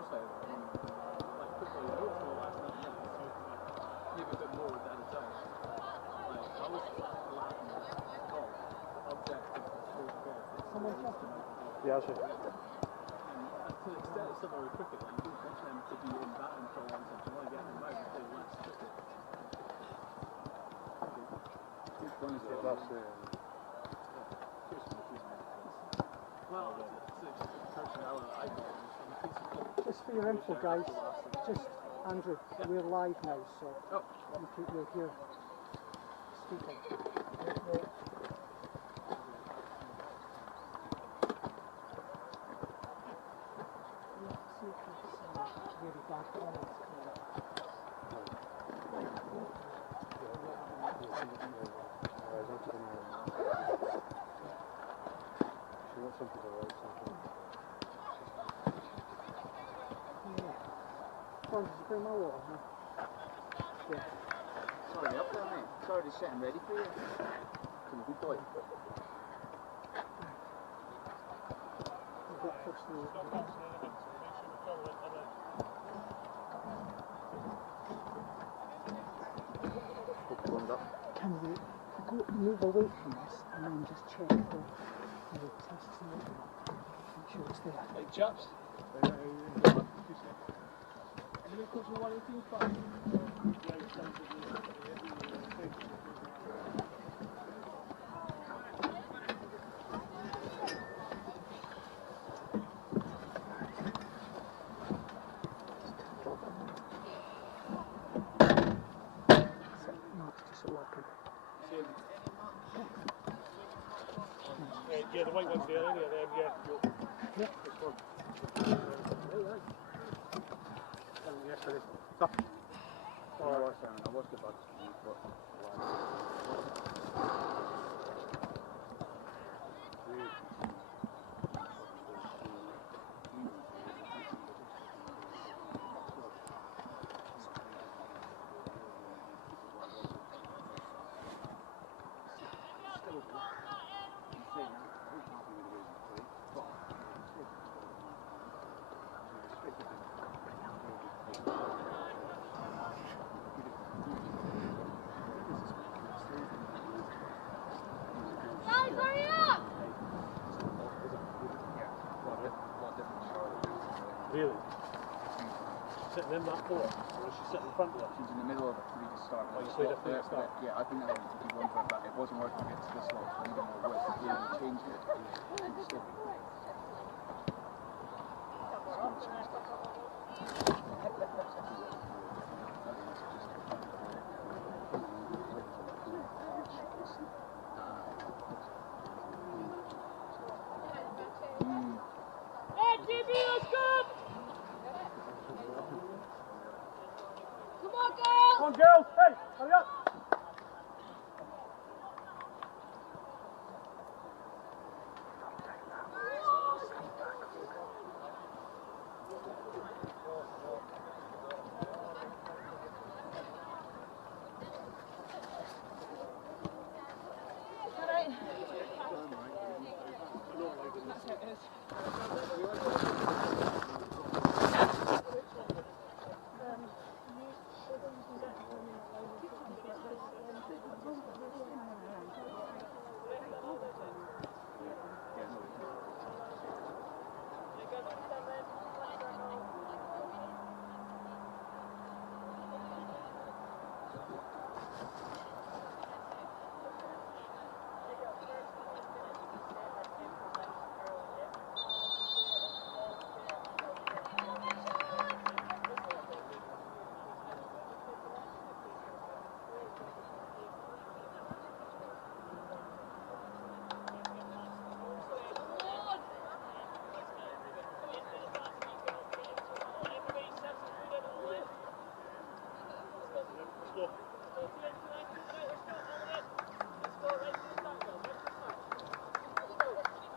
your side, I mean, like quickly, I know it's the last 9 minutes, maybe a bit more than it does. Like, I was laughing at the ball, objective, so ball. Someone talking? Yeah, sure. And to the extent it's still very cricket, like, you don't want them to be in batting for a long time, you want to get them out and play less cricket. Well, it's just a personality I got. Just for your info, guys, just Andrew, we're live now, so you'll hear speaking. Really bad comments. Did you bring my water? No? Yeah. Sorry, up there, mate. Sorry to set him ready for you. Good boy. Breakfast and can we move away from this and then just check the tests and make sure it's there? Hey, chaps. Any coaching 185? Yeah, the white one's there, any of them, yeah. Yeah. This one. Yesterday. I was good about Really? Sitting in that port? Or is she sitting in front of it? She's in the middle of it for me to start. Oh, you slid it for you to start? Yeah, I think that was the one for that. It wasn't working against this one, so I needed more width. Yeah, we changed it. Come on, girls! Hey, hurry up!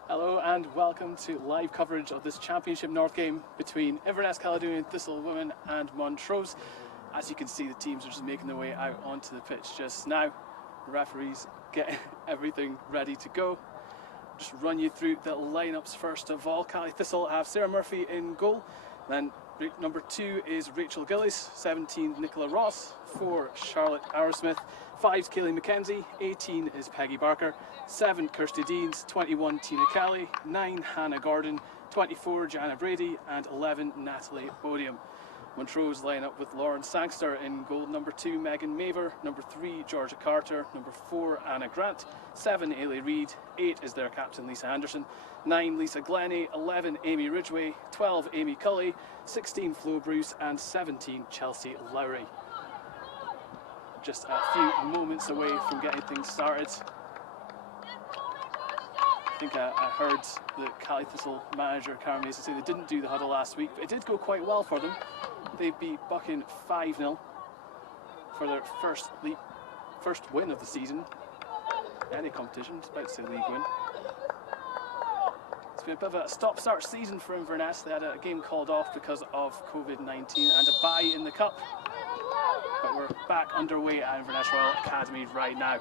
Hello and welcome to live coverage of this Championship North game between Inverness Caledonia Thistle Women and Montrose. As you can see, the teams are just making their way out onto the pitch just now. The referees getting everything ready to go. Just run you through the lineups first of all. Cali Thistle have Sarah Murphy in goal, then Number 2 is Rachel Gillies, 17 Nicola Ross, 4 Charlotte Arrowsmith, 5 is Kaylee McKenzie, 18 is Peggy Barker, 7 Kirsty Deans, 21 Tina Kelly, 9 Hannah Gordon, 24 Jana Brady, and 11 Natalie Bodium. Montrose line up with Lauren Sangster in goal. Number 2 Megan Maver, number 3 Georgia Carter, number 4 Anna Grant, 7 Ailey Reid, 8 is their captain Lisa Anderson, 9 Lisa Glennie, 11 Amy Ridgway, 12 Amy Cully, 16 Flo Bruce, and 17 Chelsea Lowry. Just a few moments away from getting things started. I think I heard the Cali Thistle manager Karen Mason say they didn't do the huddle last week, but it did go quite well for them. They beat Buchan 5-0 for their first win of the season. Any competition, about to say league win. It's been a bit of a stop-start season for Inverness. They had a game called off because of COVID-19 and a bye in the cup. But we're back underway at Inverness Royal Academy right now.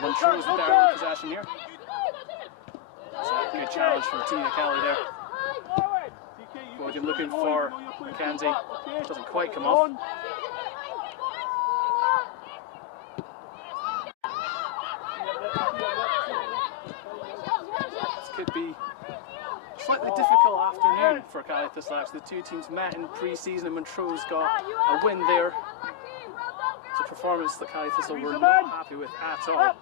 Montrose with their possession here. That's a good challenge from Tina Kelly there. Bodiam looking for McKenzie. Doesn't quite come off. This could be a slightly difficult afternoon for Cali Thistle. Actually, the two teams met in pre-season and Montrose got a win there. It's a performance that Cali Thistle were not happy with at all.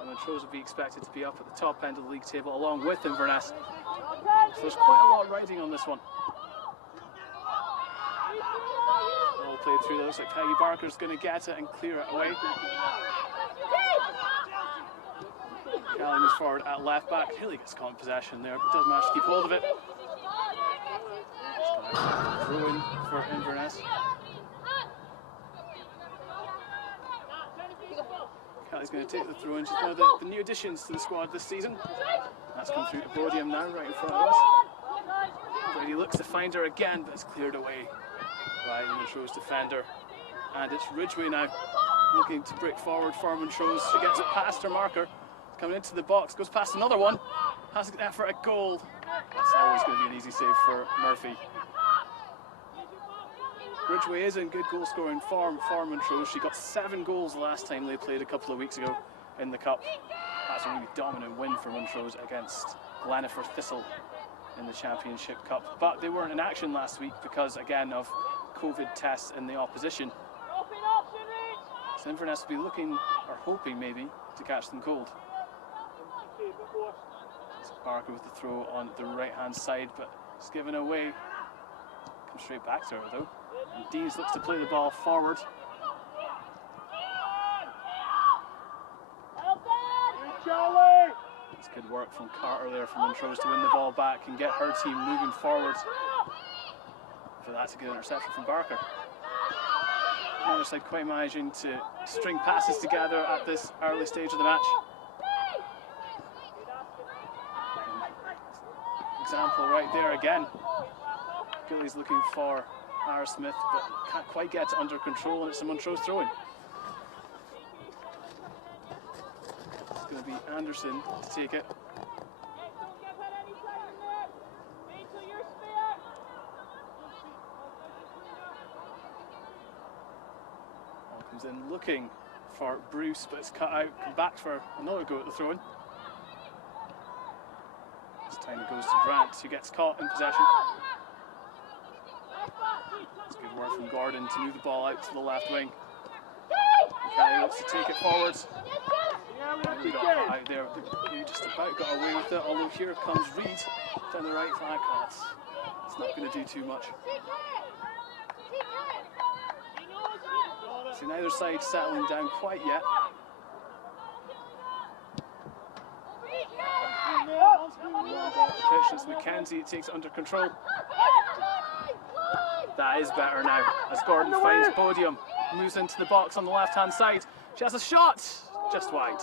And Montrose would be expected to be up at the top end of the league table along with Inverness. So there's quite a lot riding on this one. All played through. Looks like Peggy Barker's going to get it and clear it away. Kelly moves forward at left back. Hilly gets caught in possession there, but doesn't manage to keep hold of it. Throw in for Inverness. Kelly's going to take the throw in. She's one of the new additions to the squad this season. That's come through to Bodiam now, right in front of us. Brady looks to find her again, but it's cleared away by the Montrose defender. And it's Ridgway now, looking to break forward for Montrose. She gets it past her marker. Coming into the box, goes past another one. Has an effort at goal. That's always going to be an easy save for Murphy. Ridgway is in good goal scoring form for Montrose. She got 7 goals the last time they played a couple of weeks ago in the cup. That's a really dominant win for Montrose against Glenaford Thistle in the Championship Cup. But they weren't in action last week because, again, of COVID tests in the opposition. So Inverness will be looking, or hoping maybe, to catch them cold. It's Barker with the throw on the right-hand side, but it's given away. Comes straight back to her, though. And Deans looks to play the ball forward. It's good work from Carter there from Montrose to win the ball back and get her team moving forward. For that's a good interception from Barker. The other side quite managing to string passes together at this early stage of the match. Example right there again. Gillies looking for Arrowsmith, but can't quite get it under control, and it's a Montrose throw-in. It's going to be Anderson to take it. Ball comes in looking for Bruce, but it's cut out. Come back for another go at the throw-in. This time it goes to Grant, who gets caught in possession. It's good work from Gordon to move the ball out to the left wing. Kelly looks to take it forward. He got caught out there. He just about got away with it, although here comes Reid down the right flag. It's not going to do too much. So neither side settling down quite yet. Pitch, it's McKenzie, it takes it under control. That is better now, as Gordon finds Bodiam, moves into the box on the left-hand side. She has a shot, just wide.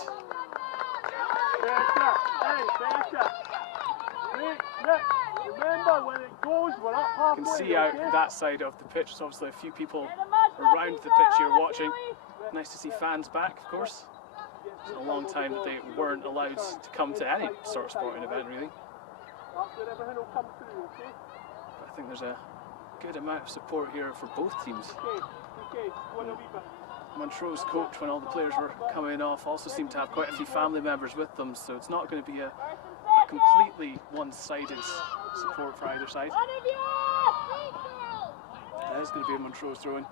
You can see out that side of the pitch. There's obviously a few people around the pitch here watching. Nice to see fans back, of course. It's a long time that they weren't allowed to come to any sort of sporting event, really. But I think there's a good amount of support here for both teams. Montrose coach, when all the players were coming off, also seemed to have quite a few family members with them, so it's not going to be a completely one-sided support for either side. That is going to be a Montrose throw-in.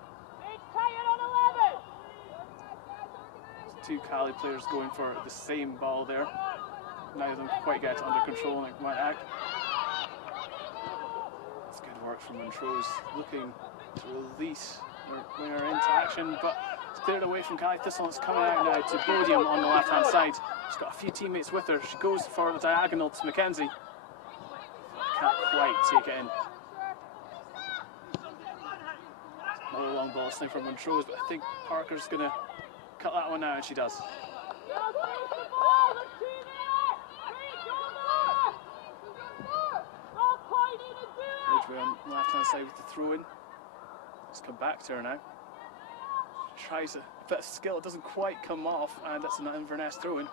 Two Cali players going for the same ball there. Neither of them quite get under control and it might act. It's good work from Montrose, looking to release their winger into action, but it's cleared away from Cali Thistle. It's coming out now to Bodium on the left-hand side. She's got a few teammates with her. She goes for the diagonal to Mackenzie. Can't quite take it in. Another long ball sling from Montrose, but I think Parker's going to cut that one out, and she does. Ridgway on the left-hand side with the throw-in. Let's come back to her now. She tries a bit of skill, it doesn't quite come off, and that's an Inverness throw-in.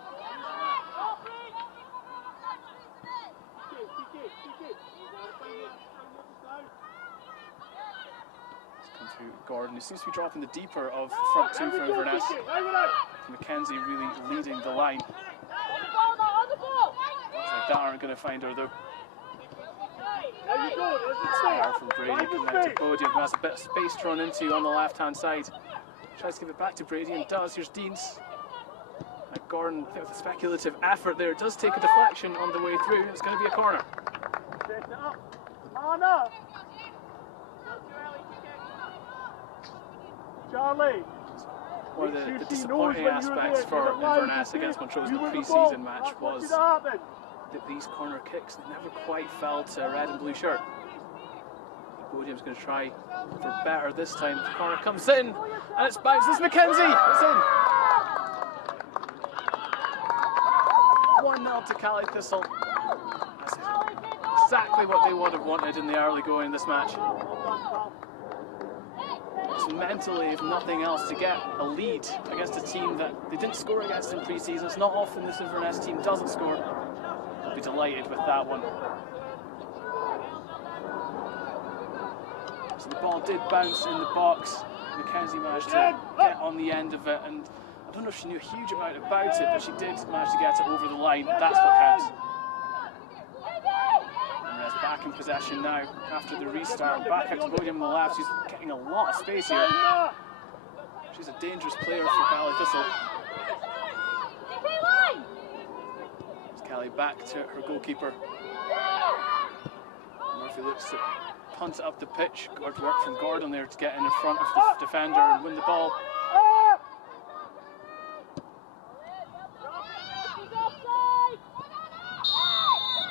Through Gordon, who seems to be dropping the deeper of the front two for Inverness. Mackenzie really leading the line. Looks like that aren't going to find her though. Fire from Brady, coming out to Bodium, who has a bit of space to run into on the left-hand side. Tries to give it back to Brady and does. Here's Deans. And Gordon, I think with a speculative effort there, does take a deflection on the way through. It's going to be a corner. Charlie. One of the disappointing aspects for Inverness against Montrose in the pre-season match was that these corner kicks never quite fell to a red and blue shirt. Bodium's going to try for better this time. The corner comes in and it's bounced. It's Mackenzie. It's in. 1-0 to Cali Thistle. That's exactly what they would have wanted in the early going in this match. Just mentally, if nothing else, to get a lead against a team that they didn't score against in pre-season. It's not often this Inverness team doesn't score. I'll be delighted with that one. So the ball did bounce in the box. Mackenzie managed to get on the end of it, and I don't know if she knew a huge amount about it, but she did manage to get it over the line. That's what counts. Inverness back in possession now after the restart. Back out to Bodium on the left. She's getting a lot of space here. She's a dangerous player for Cali Thistle. It's Cali back to her goalkeeper. Murphy looks to punt it up the pitch. Good work from Gordon there to get in front of the defender and win the ball.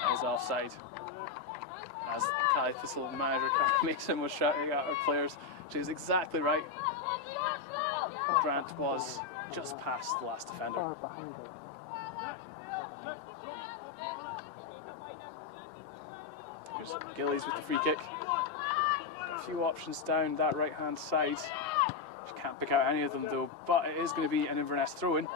That is offside. As Cali Thistle manager Carl Mason was shouting at her players, she was exactly right. Grant was just past the last defender. Here's Gillies with the free kick. A few options down that right hand side. She can't pick out any of them though, but it is going to be an Inverness throw-in.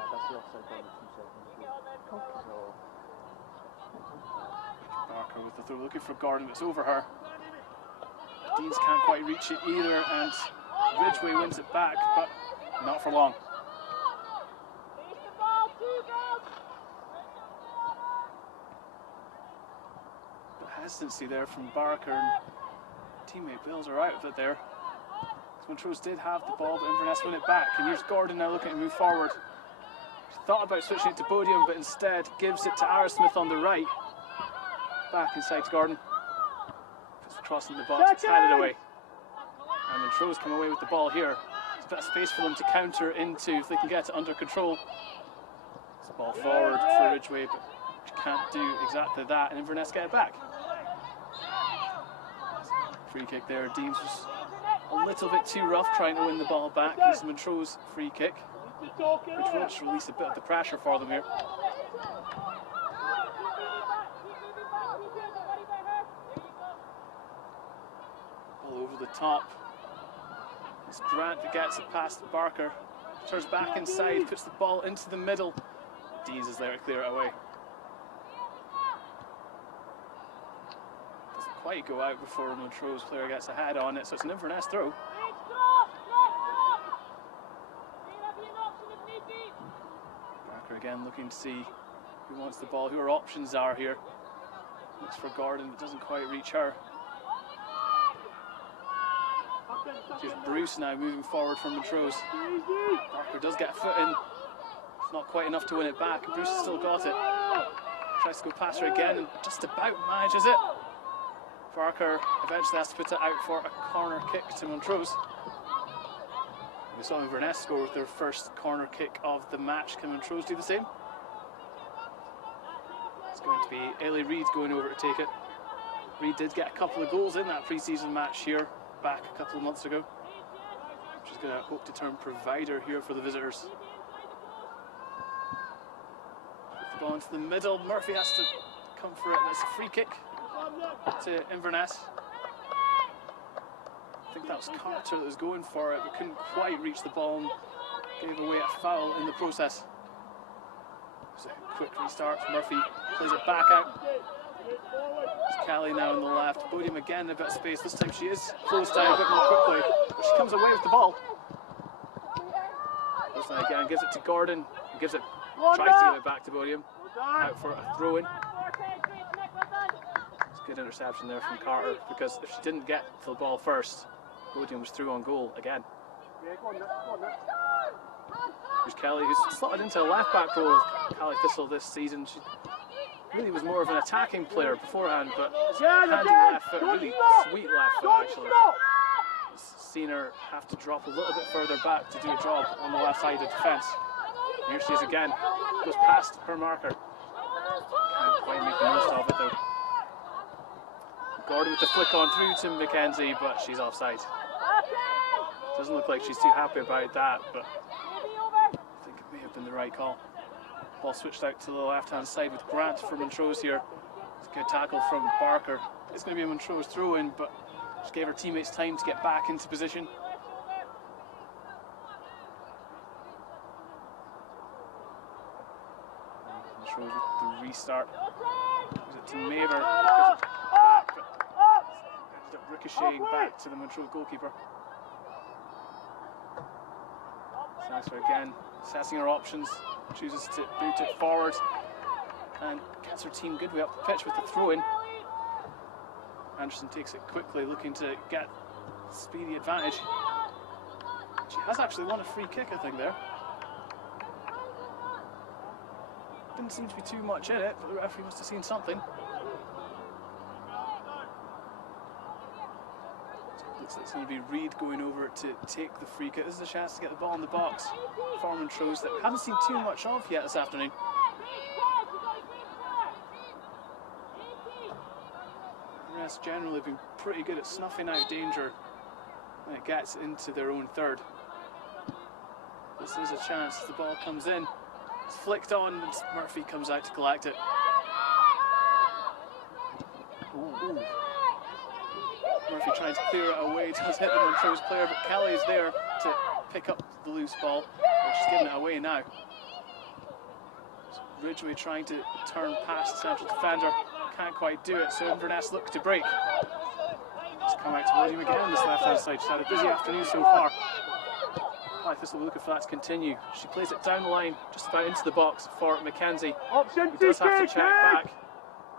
Barker with the throw, looking for Gordon, it's over her. Deans can't quite reach it either, and Ridgway wins it back, but not for long. But hesitancy there from Barker, and teammate Bills are out of it there. Montrose did have the ball, but Inverness win it back, and here's Gordon now looking to move forward. She thought about switching it to Bodium, but instead gives it to Arrowsmith on the right. Back inside to Gordon. Puts the cross in the box, it's headed away. And Montrose come away with the ball here. There's a bit of space for them to counter into if they can get it under control. It's the ball forward for Ridgway, but she can't do exactly that, and Inverness get it back. Free kick there. Deans was a little bit too rough trying to win the ball back. It's a Montrose free kick, which will just release a bit of the pressure for them here. Ball over the top. It's Grant that gets it past Barker. Turns back inside, puts the ball into the middle. Deans is there to clear it away. Doesn't quite go out before a Montrose player gets a head on it, so it's an Inverness throw. Barker again looking to see who wants the ball, who her options are here. Looks for Gordon, but doesn't quite reach her. Here's Bruce now moving forward from Montrose. Barker does get a foot in. It's not quite enough to win it back. Bruce has still got it. Tries to go past her again and just about manages it. Barker eventually has to put it out for a corner kick to Montrose. We saw Inverness score with their first corner kick of the match. Can Montrose do the same? It's going to be Ellie Reid going over to take it. Reid did get a couple of goals in that pre-season match here back a couple of months ago. She's going to hope to turn provider here for the visitors. The ball into the middle. Murphy has to come for it. That's a free kick to Inverness. I think that was Carter that was going for it, but couldn't quite reach the ball and gave away a foul in the process. It was a quick restart. Murphy plays it back out. There's Cali now on the left. Bodiam again in a bit of space. This time she is closed down a bit more quickly, but she comes away with the ball. Goes down again, gives it to Gordon, and gives it, tries to give it back to Bodiam. Out for a throw in. It's a good interception there from Carter, because if she didn't get to the ball first, Bodiam was through on goal again. There's Kelly, who's slotted into a left back role with Cali Thistle this season. She really was more of an attacking player beforehand, but handy left foot, really sweet left foot actually. Seen her have to drop a little bit further back to do a job on the left side of defence. Here she is again, goes past her marker. Can't quite make the most of it though. Gordon with the flick on through to Mackenzie, but she's offside. Doesn't look like she's too happy about that, but I think it may have been the right call. Ball switched out to the left-hand side with Grant for Montrose here. It's a good tackle from Barker. It's going to be a Montrose throw-in, but just gave her teammates time to get back into position. Montrose with the restart. Gives it to Maver. Gives it back, but ended up ricocheting back to the Montrose goalkeeper. Saxer again, assessing her options, chooses to boot it forward and gets her team good way up the pitch with the throw-in. Anderson takes it quickly, looking to get speedy advantage. She has actually won a free kick, I think, there. Didn't seem to be too much in it, but the referee must have seen something. Looks like it's going to be Reid going over to take the free kick. This is a chance to get the ball in the box for Montrose that we haven't seen too much of yet this afternoon. The rest generally have been pretty good at snuffing out danger when it gets into their own third. This is a chance. The ball comes in. It's flicked on and Murphy comes out to collect it. Ooh. Murphy trying to clear it away, does hit the Montrose player, but Kelly is there to pick up the loose ball. She's giving it away now. Ridgway trying to turn past the central defender, can't quite do it, so Inverness look to break. Just come back to William again on this left-hand side. She's had a busy afternoon so far. Cali Thistle will be looking for that to continue. She plays it down the line, just about into the box for Mackenzie. Who does have to check back.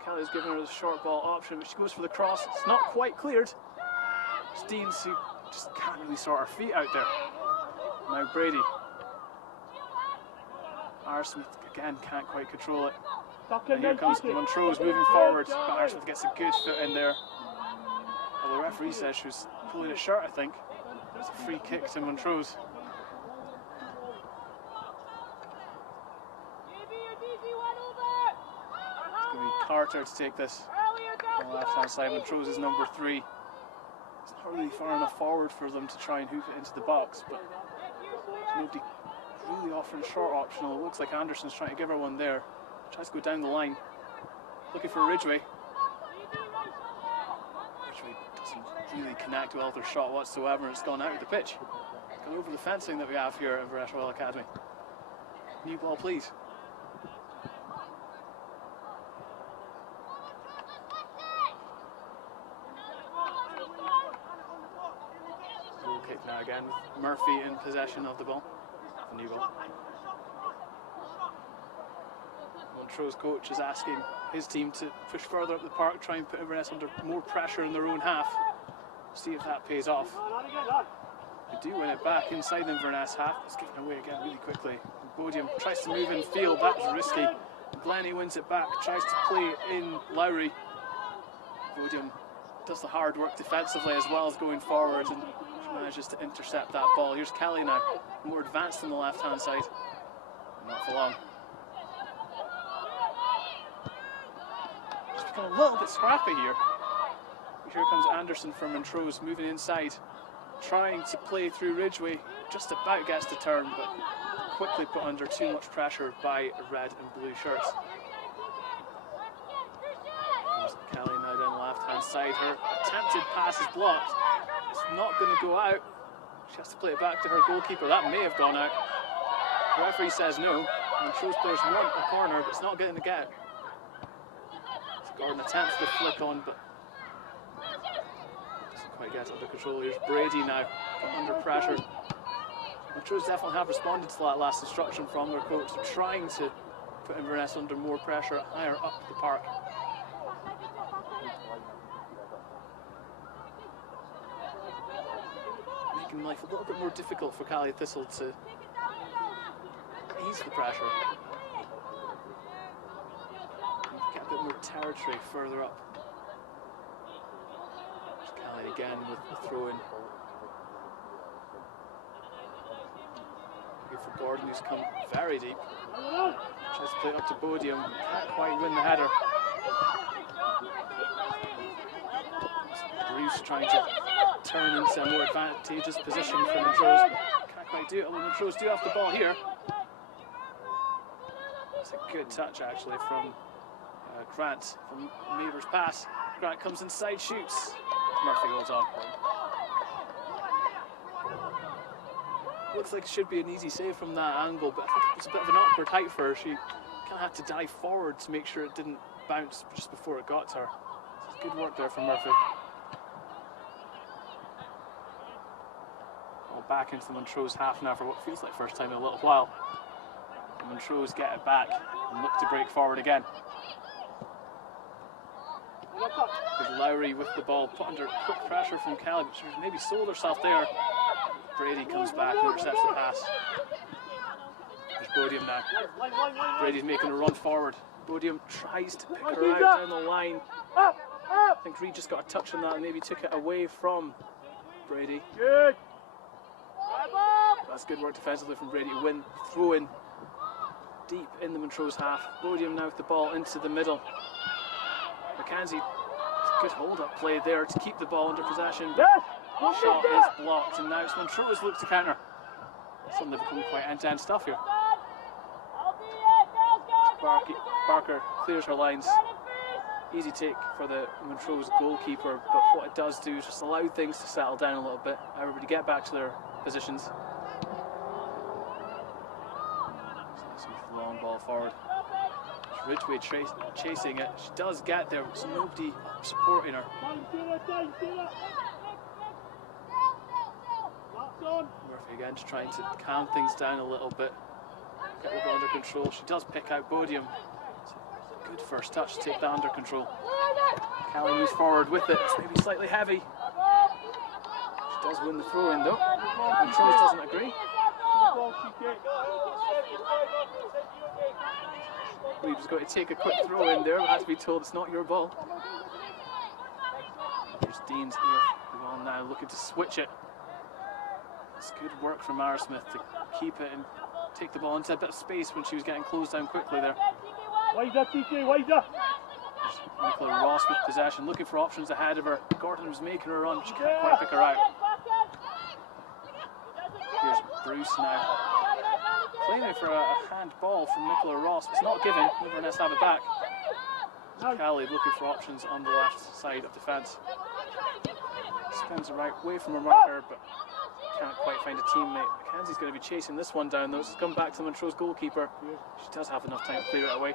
Kelly's giving her the short ball option, but she goes for the cross. It's not quite cleared. It's Deans who just can't really sort her feet out there. Now Brady. Arsmith again can't quite control it. And here comes Montrose moving forward, but Arsmith gets a good foot in there. Well, the referee says she was pulling a shirt, I think. It's a free kick to Montrose. It's going to be Carter to take this on the left-hand side. Montrose is number 3. It's not really far enough forward for them to try and hoof it into the box, but there's nobody really offering short optional. It looks like Anderson's trying to give her one there. Tries to go down the line, looking for Ridgway. Ridgway doesn't really connect well with her shot whatsoever. It's gone out of the pitch. Gone over the fencing that we have here at Inverness Royal Academy. New ball, please. Now again with Murphy in possession of the ball, the new ball. Montrose coach is asking his team to push further up the park, try and put Inverness under more pressure in their own half. See if that pays off. They do win it back inside the Inverness half. It's given away again really quickly. Bodiam tries to move in field, that was risky. Glennie wins it back, tries to play in Lowry. Bodiam does the hard work defensively as well as going forward and manages to intercept that ball. Here's Cali now, more advanced on the left hand side. Not for long. Just become a little bit scrappy here. Here comes Anderson from Montrose moving inside, trying to play through Ridgway. Just about gets to turn, but quickly put under too much pressure by red and blue shirts. Kelly now down the left hand side. Her attempted pass is blocked. It's not going to go out. She has to play it back to her goalkeeper. That may have gone out. The referee says no. Montrose players want a corner, but it's not getting the get. Gordon attempts the flick on, but doesn't quite get it under control. Here's Brady now, under pressure. Montrose definitely have responded to that last instruction from their coach. They're trying to put Inverness under more pressure, higher up the park. Making life a little bit more difficult for Cali Thistle to ease the pressure. Get a bit more territory further up. There's Cali again with the throw in. Here for Gordon, who's come very deep. Tries to play it up to Bodiam. Can't quite win the header. Bruce trying to turn into a more advantageous position for Montrose. Can't quite do it, although Montrose do have the ball here. It's a good touch actually from Grant from Maver's pass. Grant comes inside, shoots. Murphy goes on. Looks like it should be an easy save from that angle, but I think it was a bit of an awkward height for her. She kind of had to dive forward to make sure it didn't bounce just before it got to her. So good work there from Murphy. Well, back into the Montrose half now for what feels like first time in a little while. And Montrose get it back and look to break forward again. With Lowry with the ball, put under quick pressure from Cali, but she maybe sold herself there. Brady comes back and intercepts the pass. There's Bodiam now. Brady's making a run forward. Bodiam tries to pick her out down the line. I think Reed just got a touch on that and maybe took it away from Brady. Good. That's good work defensively from Brady to win. Throw in deep in the Montrose half. Bodiam now with the ball into the middle. Mackenzie, good hold-up play there to keep the ball under possession. Shot is blocked, and now it's Montrose looks to counter. Suddenly become quite end-to-end stuff here. Barker clears her lines. Easy take for the Montrose goalkeeper, but what it does do is just allow things to settle down a little bit. Everybody get back to their positions. Long ball forward. Ridgway chasing it. She does get there, but there's nobody supporting her. Murphy again just trying to calm things down a little bit. Get the ball under control. She does pick out Bodiam. It's a good first touch to take that under control. Cali moves forward with it. It's maybe slightly heavy. She does win the throw in though. Montrose doesn't agree. We've just got to take a quick throw in there, but had to be told it's not your ball. Here's Deans with the ball now, looking to switch it. It's good work from Mara Smith to keep it and take the ball into a bit of space when she was getting closed down quickly there. Wider, TK, wider. Nicola Ross with possession, looking for options ahead of her. Gordon was making her run, she can't quite pick her out. Here's Bruce now. Claiming for a hand ball from Nicola Ross. It's not given. Inverness have it back. Cali looking for options on the left side of defence. Spins it right away from her marker, but can't quite find a teammate. Mackenzie's going to be chasing this one down though. It's come back to the Montrose goalkeeper. She does have enough time to clear it away.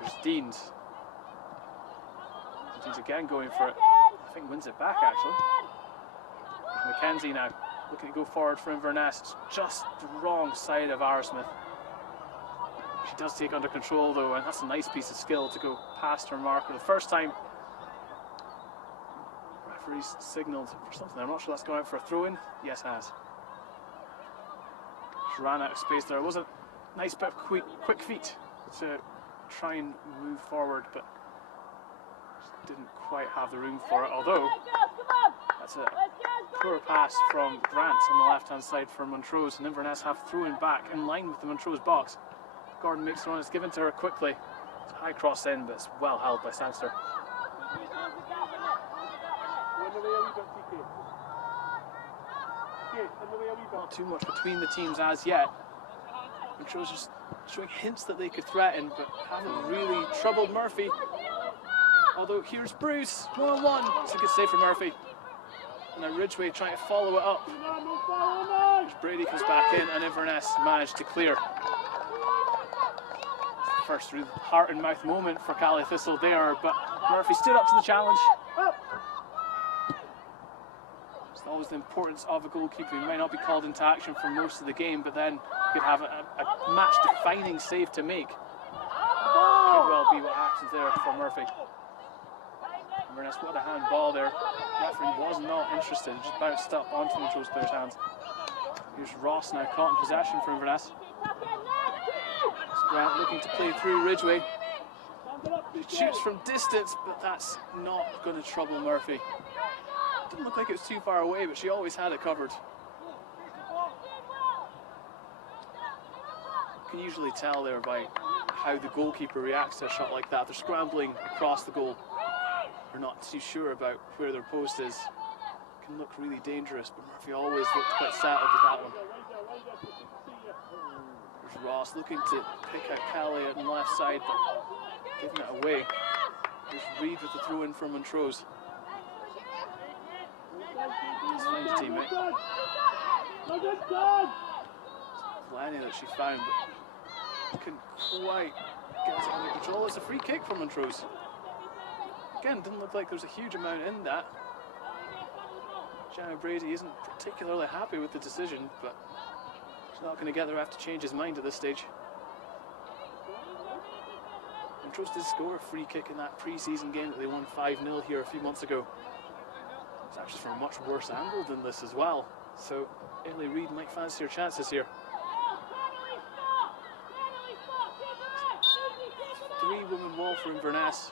Here's Deans. Deans again going for it. I think wins it back actually. Mackenzie now looking to go forward for Inverness. It's just the wrong side of Arsmith. She does take under control though, and that's a nice piece of skill to go past her marker the first time. Referee's signalled for something. I'm not sure that's going out for a throw-in. Yes, it has. She ran out of space there. It was a nice bit of quick feet to try and move forward, but just didn't quite have the room for it. Although that's a poor pass from Grant on the left-hand side for Montrose, and Inverness have thrown back in line with the Montrose box. Gordon makes the run. It's given to her quickly. It's a high cross in, but it's well held by Sangster. Not too much between the teams as yet. Montrose just showing hints that they could threaten, but haven't really troubled Murphy. Although here's Bruce, one-on-one. It's a good save for Murphy. And then Ridgway trying to follow it up. Brady comes back in, and Inverness managed to clear. First real heart and mouth moment for Cali Thistle there, but Murphy stood up to the challenge. It's always the importance of a goalkeeper. He might not be called into action for most of the game, but then could have a match-defining save to make. Could well be what happens there for Murphy. Inverness, what a handball there. The referee was not interested, just bounced up onto the Montrose player's hands. Here's Ross now caught in possession for Inverness. Grant looking to play through Ridgway. He shoots from distance, but that's not going to trouble Murphy. Didn't look like it was too far away, but she always had it covered. You can usually tell there by how the goalkeeper reacts to a shot like that. They're scrambling across the goal. They're not too sure about where their post is. It can look really dangerous, but Murphy always looked quite settled with that one. There's Ross looking to pick out Cali on the left side, but giving it away. There's Reid with the throw in for Montrose. Just finds a teammate. Plenty that she found, but couldn't quite get it under control. It's a free kick for Montrose. Again, didn't look like there's a huge amount in that. Jenna Brady isn't particularly happy with the decision, but he's not going to get the ref to change his mind at this stage. Montrose did score a free kick in that pre-season game that they won 5-0 here a few months ago. It's actually from a much worse angle than this as well, so Ailey Reid might fancy her chances here. 3-woman wall for Inverness.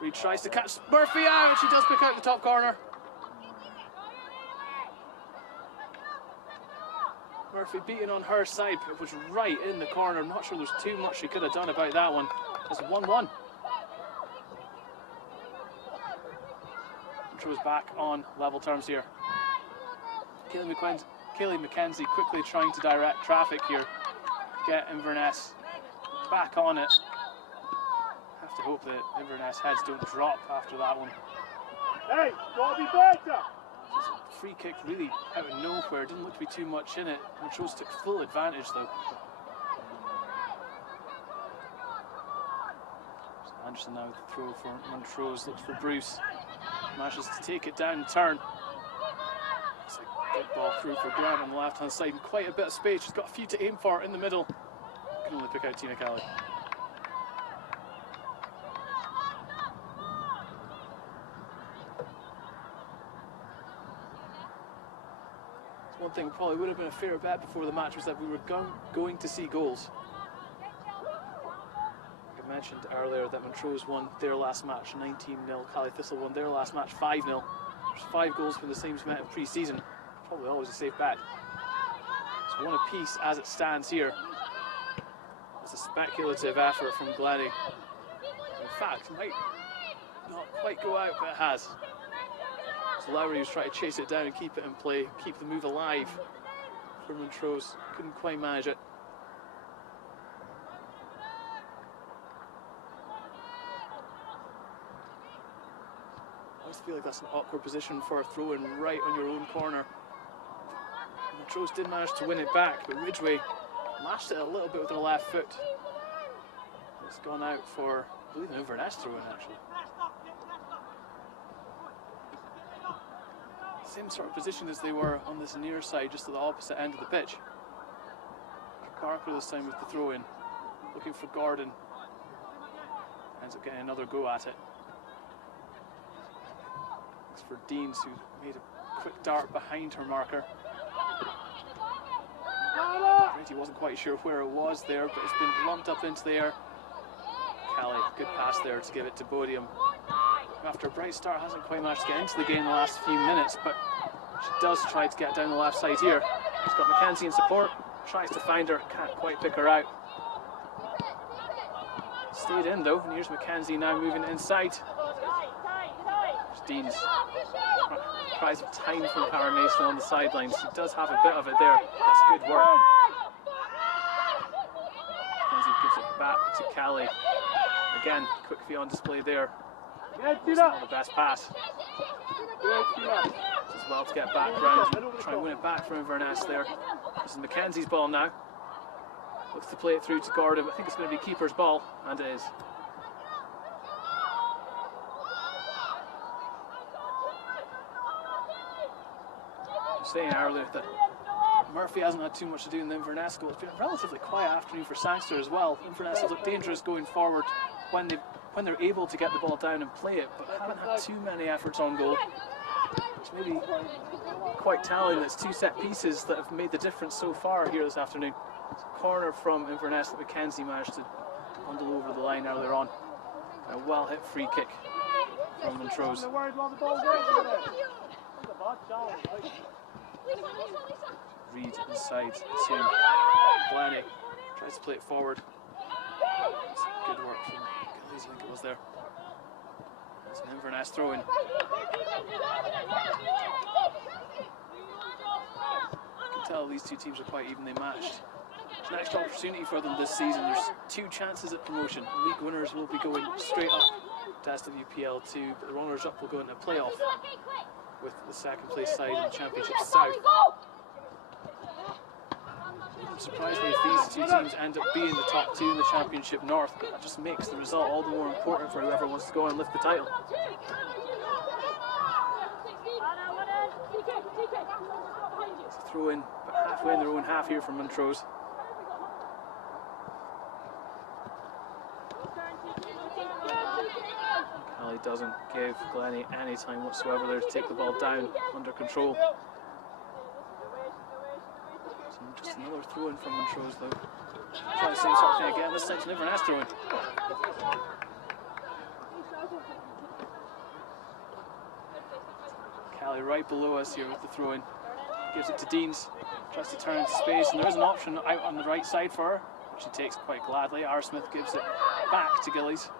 Reid tries to catch Murphy out. She does pick out the top corner. Murphy beaten on her side, but it was right in the corner. I'm not sure there's too much she could have done about that one. It's 1-1. Montrose back on level terms here. Kaylee Mackenzie quickly trying to direct traffic here. Get Inverness back on it. Have to hope that Inverness heads don't drop after that one. Hey, gotta be better! Free kick really out of nowhere, didn't look to be too much in it. Montrose took full advantage though. So Anderson now with the throw for Montrose, looks for Bruce. Manages to take it down and turn. It's a good ball through for Grant on the left hand side. Quite a bit of space, she's got a few to aim for in the middle. Can only pick out Tina Kelly. One thing probably would have been a fair bet before the match was that we were going to see goals. Like I mentioned earlier that Montrose won their last match 19-0, Cali Thistle won their last match 5-0. There's 5 goals from the same met in pre-season. Probably always a safe bet. It's one apiece as it stands here. It's a speculative effort from Glennie. In fact, it might not quite go out, but it has. Lowry was trying to chase it down and keep it in play, keep the move alive for Montrose. Couldn't quite manage it. I always feel like that's an awkward position for a throw in right on your own corner. Montrose did manage to win it back, but Ridgway lashed it a little bit with her left foot. It's gone out for, I believe, an Inverness throw in actually. same sort of position as they were on this near side, just to the opposite end of the pitch. Barker this time with the throw in, looking for Gordon. Ends up getting another go at it. It's for Deans, who made a quick dart behind her marker. He wasn't quite sure where it was there, but it's been lumped up into the air. Cali, good pass there to give it to Bodium. After a bright start, hasn't quite managed to get into the game in the last few minutes, but she does try to get down the left side here. She's got Mackenzie in support, tries to find her, can't quite pick her out. Stayed in though, and here's Mackenzie now moving inside. There's Deans. Tries of time from Cara Mason on the sidelines. She does have a bit of it there. That's good work. Mackenzie gives it back to Cali. Again, quick feet on display there. It's not the best pass. As well to get back round and try and win it back from Inverness there. This is Mackenzie's ball now. Looks to play it through to Gordon. I think it's going to be keeper's ball, and it is. I was saying earlier that Murphy hasn't had too much to do in the Inverness goal. It's been a relatively quiet afternoon for Sangster as well. Inverness have looked dangerous going forward when they're able to get the ball down and play it, but haven't had too many efforts on goal. It's maybe quite telling that it's two set pieces that have made the difference so far here this afternoon. It's a corner from Inverness that Mackenzie managed to bundle over the line earlier on. A well hit free kick from Montrose. Reed inside to Glennie, tries to play it forward. That's good work from Gillies, I think it was there. It's an Inverness throw in. You can tell these two teams are quite evenly matched. It's an extra opportunity for them this season. There's 2 chances at promotion. League winners will be going straight up to SWPL 2, but the runners up will go into a playoff with the second place side in the Championship South. Wouldn't surprise me if these two teams end up being the top 2 in the Championship North, but that just makes the result all the more important for whoever wants to go and lift the title. It's a throw in, but halfway in their own half here from Montrose. Cali doesn't give Glennie any time whatsoever there to take the ball down under control. Just another throw in from Montrose though. Try the same sort of thing again, this time's an Inverness throw in. Cali right below us here with the throw in. Gives it to Deans, tries to turn into space, and there is an option out on the right side for her, which she takes quite gladly. R. Smith gives it back to Gillies.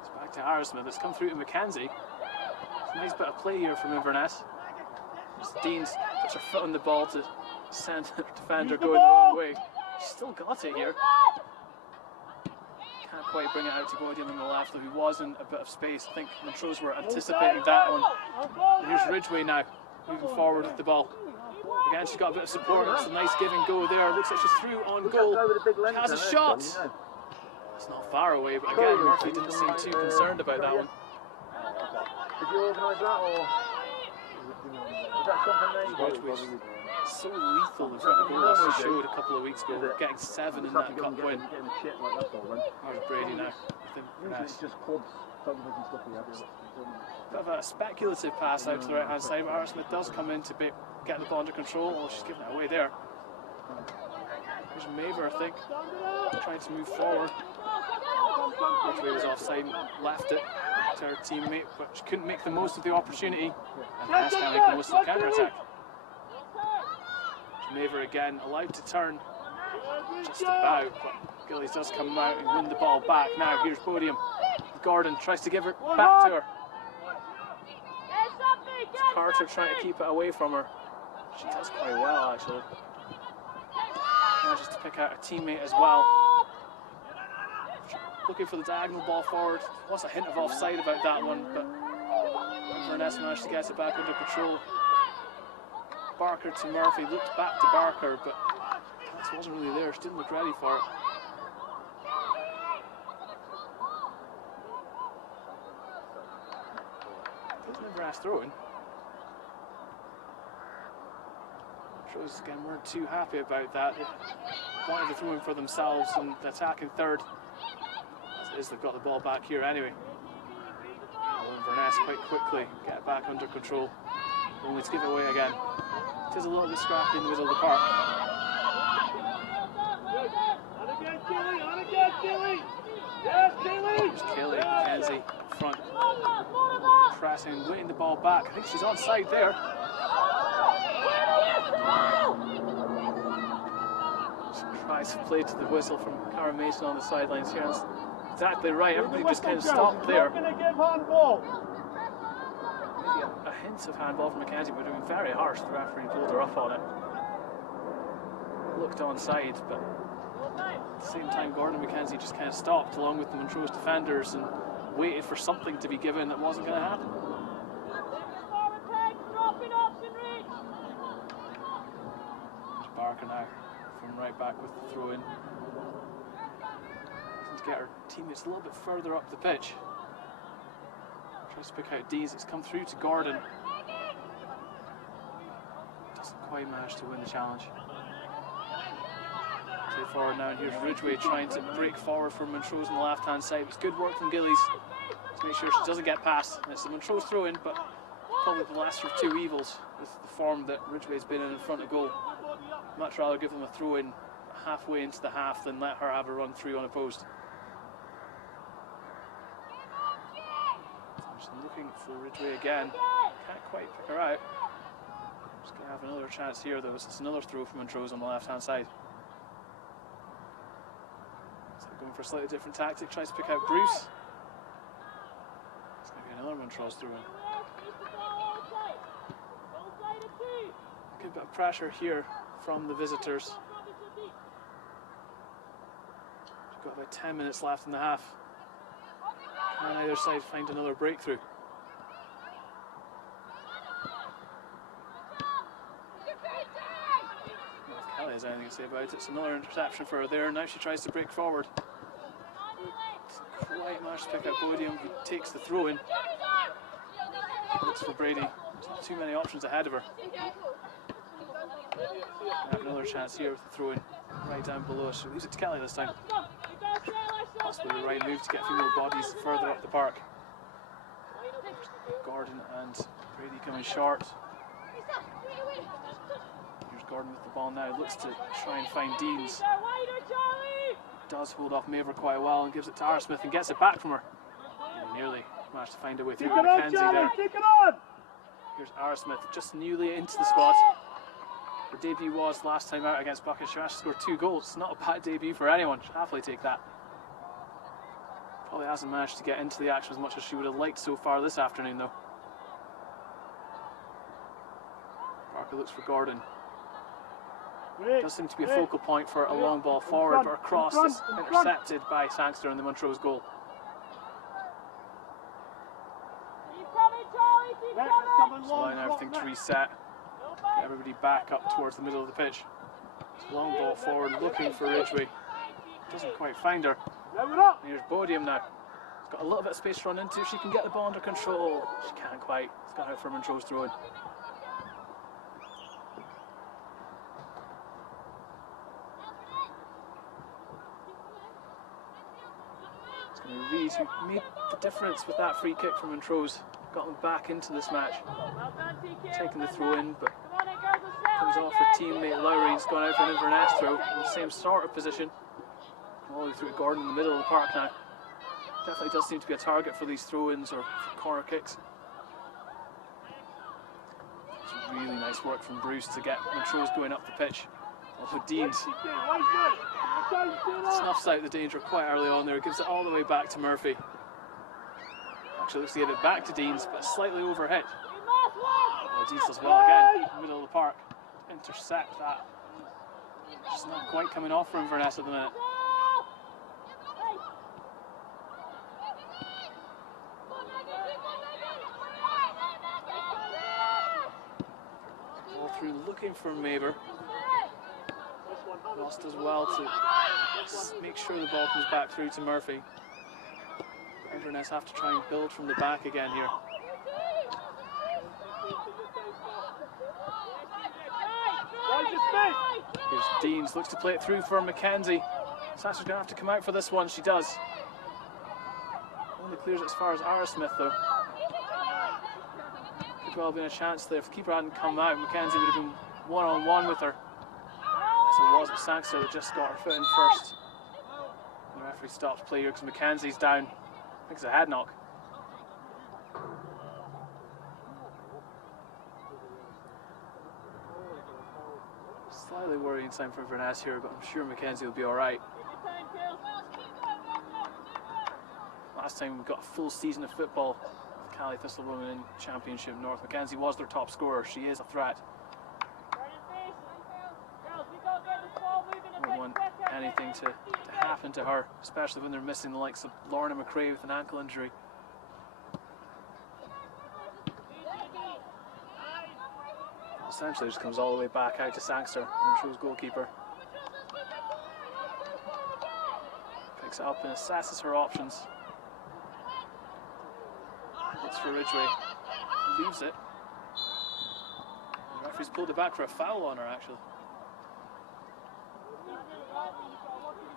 It's back to R. Smith, it's come through to Mackenzie. It's a nice bit of play here from Inverness. Deans puts her foot on the ball to send her defender going the wrong way. She's still got it here. Can't quite bring it out to Bodium on the left, though he was in a bit of space. I think Montrose were anticipating that one. And here's Ridgway now, moving forward with the ball. Again, she's got a bit of support. It's a nice give and go there. Looks like she's through on goal. She has a shot. It's not far away, but again, Murphy didn't seem too concerned about that one. Did you organise that, or was that something Ridgway's so lethal in front of goal, as she showed a couple of weeks ago, getting 7 in that cup win. There's Brady now. It's just clubs. Bit of a speculative pass out to the right hand side, but R. Smith does come in to get the ball under control. Oh, she's giving it away there. There's Maver, I think, trying to move forward. Ridgway was offside, left it to her teammate, but she couldn't make the most of the opportunity. And Hess can't make the most of the counter attack. Maver again allowed to turn just about, but Gillies does come out and win the ball back. Now here's Bodium. Gordon tries to give it back to her. It's Carter trying to keep it away from her. She does quite well actually. Manages to pick out a teammate as well. Looking for the diagonal ball forward. Was a hint of offside about that one, but Inverness managed to get it back under control. Barker to Murphy, looked back to Barker, but pass wasn't really there. She didn't look ready for it. There's an Inverness throw-in. Montrose again weren't too happy about that. They wanted to throw in for themselves and the attacking third. As it is, they've got the ball back here anyway. Inverness quite quickly get it back under control, only to give it away again. It is a little bit scrappy in the middle of the park. There's Kelly, Mackenzie in front, pressing, waiting the ball back. I think she's onside there. She tries to play to the whistle from Karen Mason on the sidelines here. That's exactly right. Everybody just kind of stopped there. Maybe a hint of handball from Mackenzie, but doing very harsh. The referee pulled her up on it. Looked onside, but at the same time, Gordon and Mackenzie just kind of stopped along with the Montrose defenders and waited for something to be given that wasn't going to happen. Barker now from right back with the throw in. To get her teammates a little bit further up the pitch. Tries to pick out Dees, it's come through to Gordon. Doesn't quite manage to win the challenge. Play forward now, and here's Ridgway trying to break forward for Montrose on the left hand side. It's good work from Gillies to make sure she doesn't get past. And it's a Montrose throw in, but probably the lesser of two evils with the form that Ridgway's been in front of goal. Much rather give them a throw in halfway into the half than let her have a run through unopposed. Just looking for Ridgway again. Can't quite pick her out. Just going to have another chance here though. It's another throw from Montrose on the left hand side. So going for a slightly different tactic. Tries to pick out Bruce. It's going to be another Montrose throw in. Good bit of pressure here from the visitors. We've got about 10 minutes left in the half. Can either side find another breakthrough? If Kelly has anything to say about it, it's another interception for her there. Now she tries to break forward. Doesn't quite manage to pick out Bodium, who takes the throw in. Looks for Brady. There's not too many options ahead of her. Have another chance here with the throw in right down below. She leaves it to Kelly this time. Possibly the right move to get a few more bodies further up the park. Gordon and Brady coming short. Here's Gordon with the ball now. Looks to try and find Deans. Does hold off Maver quite well and gives it to Arrowsmith and gets it back from her. And nearly managed to find a way through Mackenzie there. Here's Arrowsmith, just newly into the squad. Her debut was last time out against Buckinghamshire. She scored 2 goals. Not a bad debut for anyone. She'll happily take that. Probably hasn't managed to get into the action as much as she would have liked so far this afternoon, though. Barker looks for Gordon. Does seem to be a focal point for a long ball forward, but her cross is intercepted by Sangster in the Montrose goal. So allowing everything to reset. Get everybody back up towards the middle of the pitch. Long ball forward, looking for Ridgway. Doesn't quite find her. Here's Bodium now. She's got a little bit of space to run into. She can get the ball under control. She can't quite. It's gone out for Montrose throw-in. It's going to be Reed who made the difference with that free kick from Montrose. Got them back into this match. Taking the throw in, but comes off her teammate Lowry. He's gone out for an Inverness throw in the same sort of position. All the way through Gordon in the middle of the park now. Definitely does seem to be a target for these throw-ins or for corner kicks. It's really nice work from Bruce to get Montrose going up the pitch. Although Deans snuffs out the danger quite early on there. Gives it all the way back to Murphy. Actually looks to give it back to Deans, but slightly overhit. Oh, Deans does well again in the middle of the park. Intercept that. Just not quite coming off for Inverness at the minute. Ball through looking for Maver. Ross does well to make sure the ball comes back through to Murphy. Inverness have to try and build from the back again here. Here's Deans, looks to play it through for Mackenzie. Sasha's going to have to come out for this one, she does. Only clears it as far as Smith though. Could well have been a chance there. If the keeper hadn't come out, Mackenzie would have been one-on-one with her. So it was Sangster that just got her foot in first. The referee stops play here because Mackenzie's down. I think it's a head knock. Slightly worrying sign for Inverness here, but I'm sure Mackenzie will be alright. Last time we got a full season of football with Cali Thistle Women in Championship North. Mackenzie was their top scorer. She is a threat. Don't want anything to happen to her, especially when they're missing the likes of Lorna McRae with an ankle injury. Essentially just comes all the way back out to Sangster, Montrose goalkeeper. Picks it up and assesses her options. Looks for Ridgway, leaves it. The referee's pulled it back for a foul on her actually.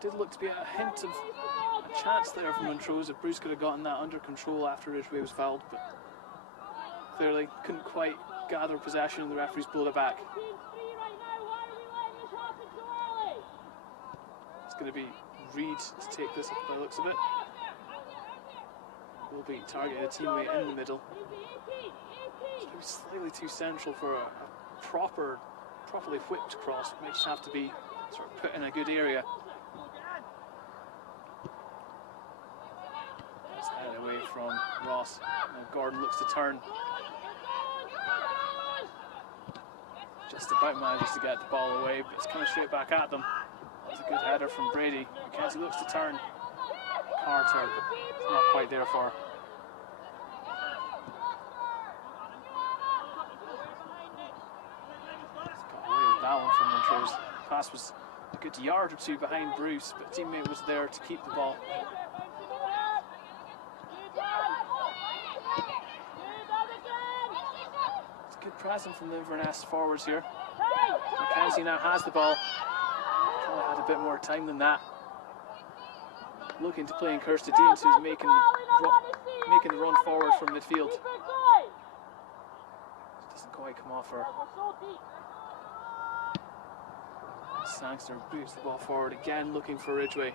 Did look to be a hint of a chance there from Montrose if Bruce could have gotten that under control after Ridgway was fouled, but clearly couldn't quite gather possession and the referee's pulled it back. It's going to be Reed to take this by the looks of it. Will be targeted a teammate in the middle. It's going to be slightly too central for a properly whipped cross. Might just have to be sort of put in a good area. That's headed away from Ross. Now Gordon looks to turn. Just about manages to get the ball away, but it's coming straight back at them. That was a good header from Brady. Mackenzie looks to turn. Carter, it's not quite there for her. Got away with that one from Montrose. Pass was a good yard or two behind Bruce, but a teammate was there to keep the ball. It's a good pressing from the Inverness forwards here. Mackenzie now has the ball. Probably had a bit more time than that. Looking to play in Kirsty Deans, who's making the run forward from midfield. Doesn't quite come off her. Sangster boots the ball forward again, looking for Ridgway.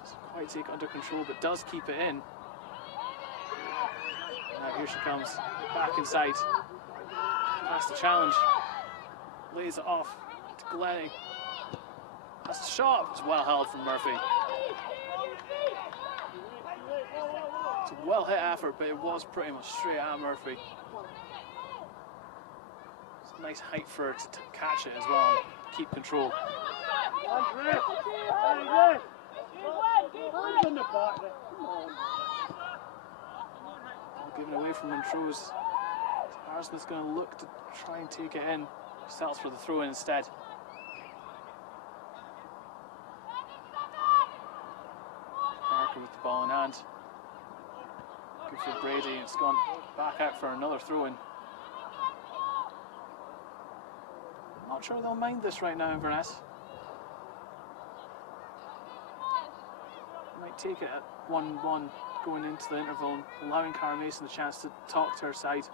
Doesn't quite take it under control, but does keep it in. Now here she comes, back inside. Past the challenge. Lays it off to Glennie. That's the shot. It's well held from Murphy. It's a well hit effort, but it was pretty much straight at Murphy. It's a nice height for her to catch it as well and keep control. Given away from Montrose. Smith's going to look to try and take it in. Settles for the throw in instead. Parker with the ball in hand. Good for Brady, and it's gone back out for another throw in. Not sure they'll mind this right now, Inverness. Might take it at 1-1 going into the interval, allowing Cara Mason the chance to talk to her side,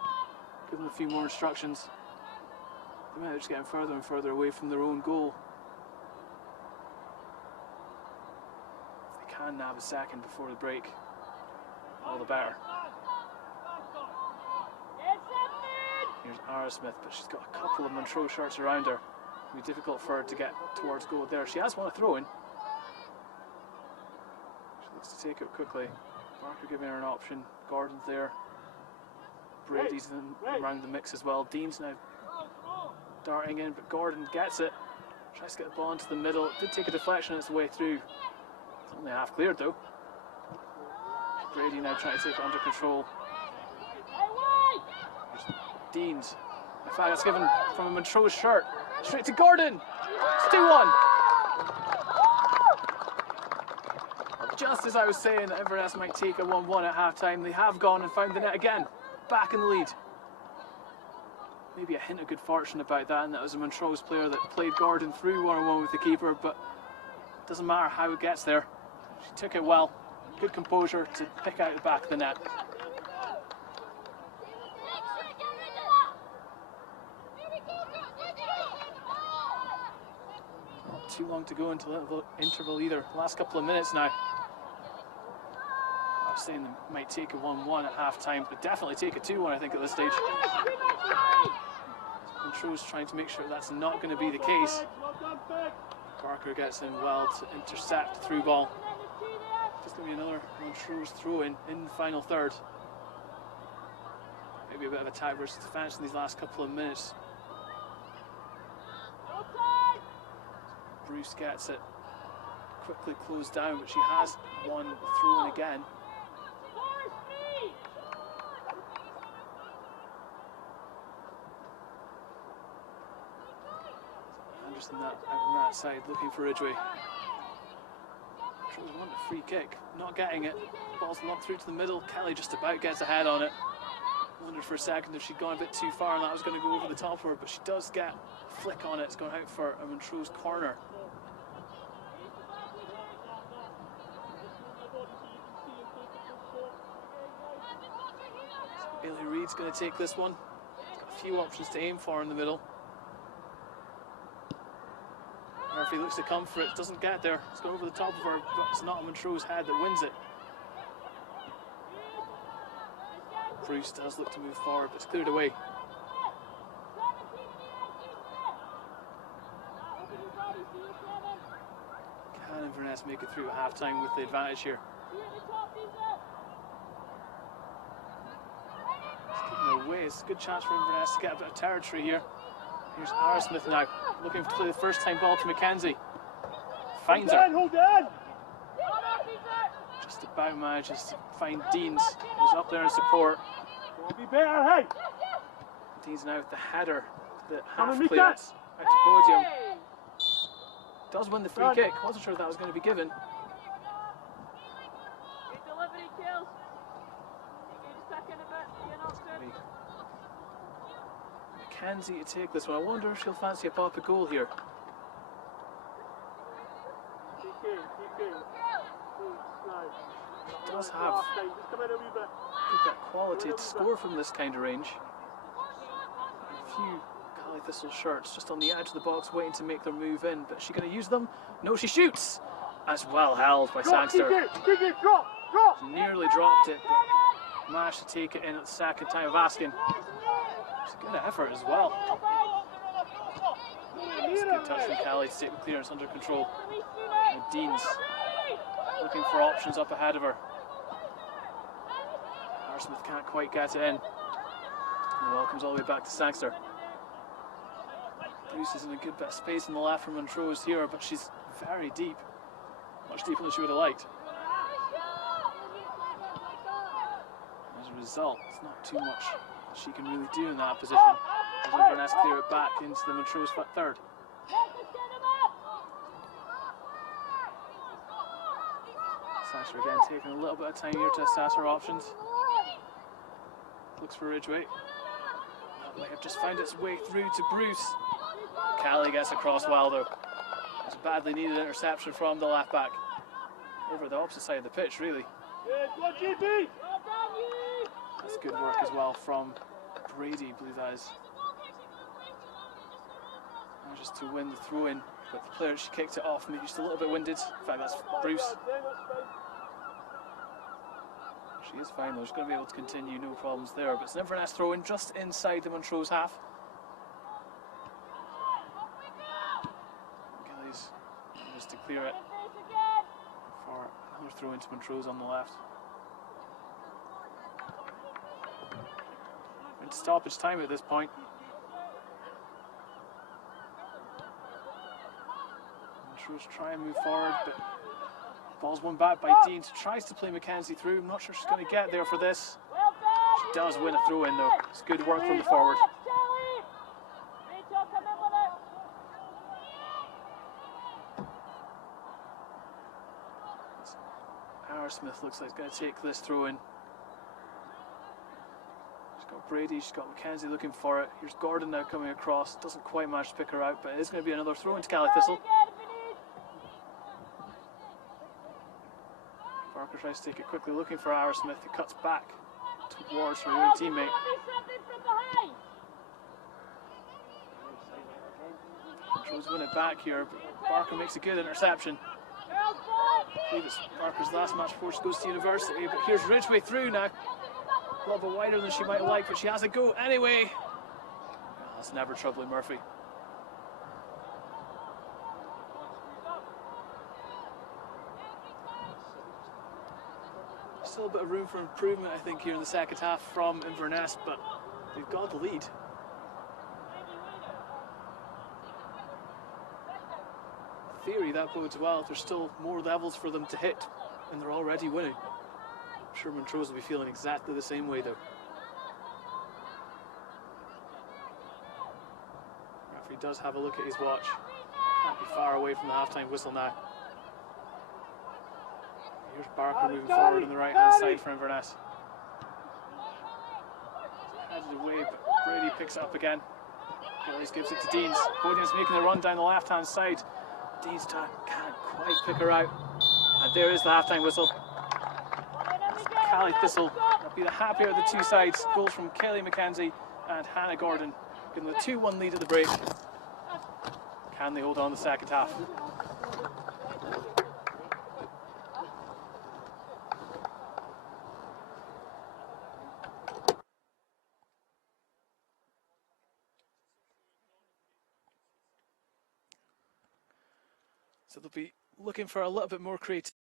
give them a few more instructions. They might just getting further and further away from their own goal. If they can nab a second before the break, all the better. Here's Smith, but she's got a couple of Montrose shirts around her. It'll be difficult for her to get towards goal there. She has won a throw in. She looks to take it quickly. Barker giving her an option. Gordon's there. Brady's around the mix as well. Dean's now darting in, but Gordon gets it. Tries to get the ball into the middle. It did take a deflection on its way through. It's only half cleared though. Brady now trying to take it under control. There's Deans. In fact, it's given from a Montrose shirt. Straight to Gordon. It's 2-1. Just as I was saying that Inverness might take a 1-1 at half time, they have gone and found the net again. Back in the lead. maybe a hint of good fortune about that, and that was a Montrose player that played Gordon through one-on-one with the keeper, but it doesn't matter how it gets there. She took it well, good composure to pick out the back of the net. Not too long to go until the interval either. Last couple of minutes now. I was saying they might take a 1-1 at half-time, but definitely take a 2-1 I think at this stage. Montrose trying to make sure that's not going to be the case. Barker gets in well to intercept the through ball. Just going to be another Montrose throw-in in the final third. Maybe a bit of attack versus defence in these last couple of minutes. Bruce gets it quickly closed down, but she has one throw-in again. Anderson out on that side looking for Ridgway. Montrose want a free kick, not getting it. Ball's locked through to the middle. Kelly just about gets a head on it. Wondered for a second if she'd gone a bit too far and that was going to go over the top of her, but she does get a flick on it. It's going out for a Montrose corner. Bailey Reid's going to take this one. Got a few options to aim for in the middle. Murphy looks to come for it, doesn't get there. It's gone over the top of her, but it's not a Montrose head that wins it. Bruce does look to move forward, but it's cleared away. Can Inverness make it through at half-time with the advantage here? Away. It's a good chance for Inverness to get a bit of territory here. Here's Arrowsmith now, looking to play the first time ball to Mackenzie. Finds her. Hold on. Just about manages to find Deans, who's up there in support. Be better, hey. Deans now with the header, the half play that's out to podium. Does win the free kick. Wasn't sure that was going to be given. Mackenzie to take this one. I wonder if she'll fancy a pop a goal here. Does have a bit quality to score from this kind of range. A few Cali Thistle shirts just on the edge of the box waiting to make their move in, but is she going to use them? No, she shoots! As well held by Sangster. Nearly dropped it, but managed to take it in at the second time of asking. It's a good effort as well. It's a good touch from Cali to take the clearance under control. And Deans looking for options up ahead of her. Arrowsmith can't quite get it in. And the ball comes all the way back to Sangster. Bruce is in a good bit of space in the left from Montrose here, but she's very deep. Much deeper than she would have liked. As a result, it's not too much she can really do in that position. As Inverness clear it back into the Montrose third. Sasha again taking a little bit of time here to assess her options. Looks for Ridgway. That might have just found its way through to Bruce. Cali gets across well though. It's a badly needed interception from the left back. Over the opposite side of the pitch really. That's good work as well from Brady, I believe that is. Manages to win the throw-in, but the player she kicked it off, maybe just a little bit winded. In fact, that's Bruce. She is fine though, she's going to be able to continue, no problems there. But it's an Inverness throw-in just inside the Montrose half. Gillies manages to clear it for another throw into Montrose on the left. Into stoppage time at this point. Montrose try and move forward, but ball's won back by Dean. Tries to play Mackenzie through. I'm not sure she's going to get there for this. She does win a throw in though. It's good work from the forward. Arrowsmith looks like he's going to take this throw in. She's got Brady, she's got Mackenzie looking for it. Here's Gordon now coming across, doesn't quite manage to pick her out, but it is going to be another throw into Cali Thistle. Barker tries to take it quickly, looking for Ira Smith, who cuts back towards her own teammate. Montrose win it back here, but Barker makes a good interception. I believe it's Barker's last match before she goes to university, but here's Ridgway through now. A little bit wider than she might like, but she has a go anyway. Oh, that's never troubling Murphy. Still a bit of room for improvement, I think, here in the second half from Inverness, but they've got the lead. In theory, that bodes well. There's still more levels for them to hit, and they're already winning. I'm sure Montrose will be feeling exactly the same way, though. Referee does have a look at his watch. Can't be far away from the halftime whistle now. Here's Barker moving forward on the right-hand side for Inverness. Headed away, but Brady picks it up again. Gillies gives it to Deans. Bodian's making the run down the left-hand side. Deans can't quite pick her out. And there is the halftime whistle. Cali Thistle will be the happier of the two sides. Goals from Kelly Mackenzie and Hannah Gordon, giving them a 2-1 lead at the break. Can they hold on the second half? So they'll be looking for a little bit more creativity.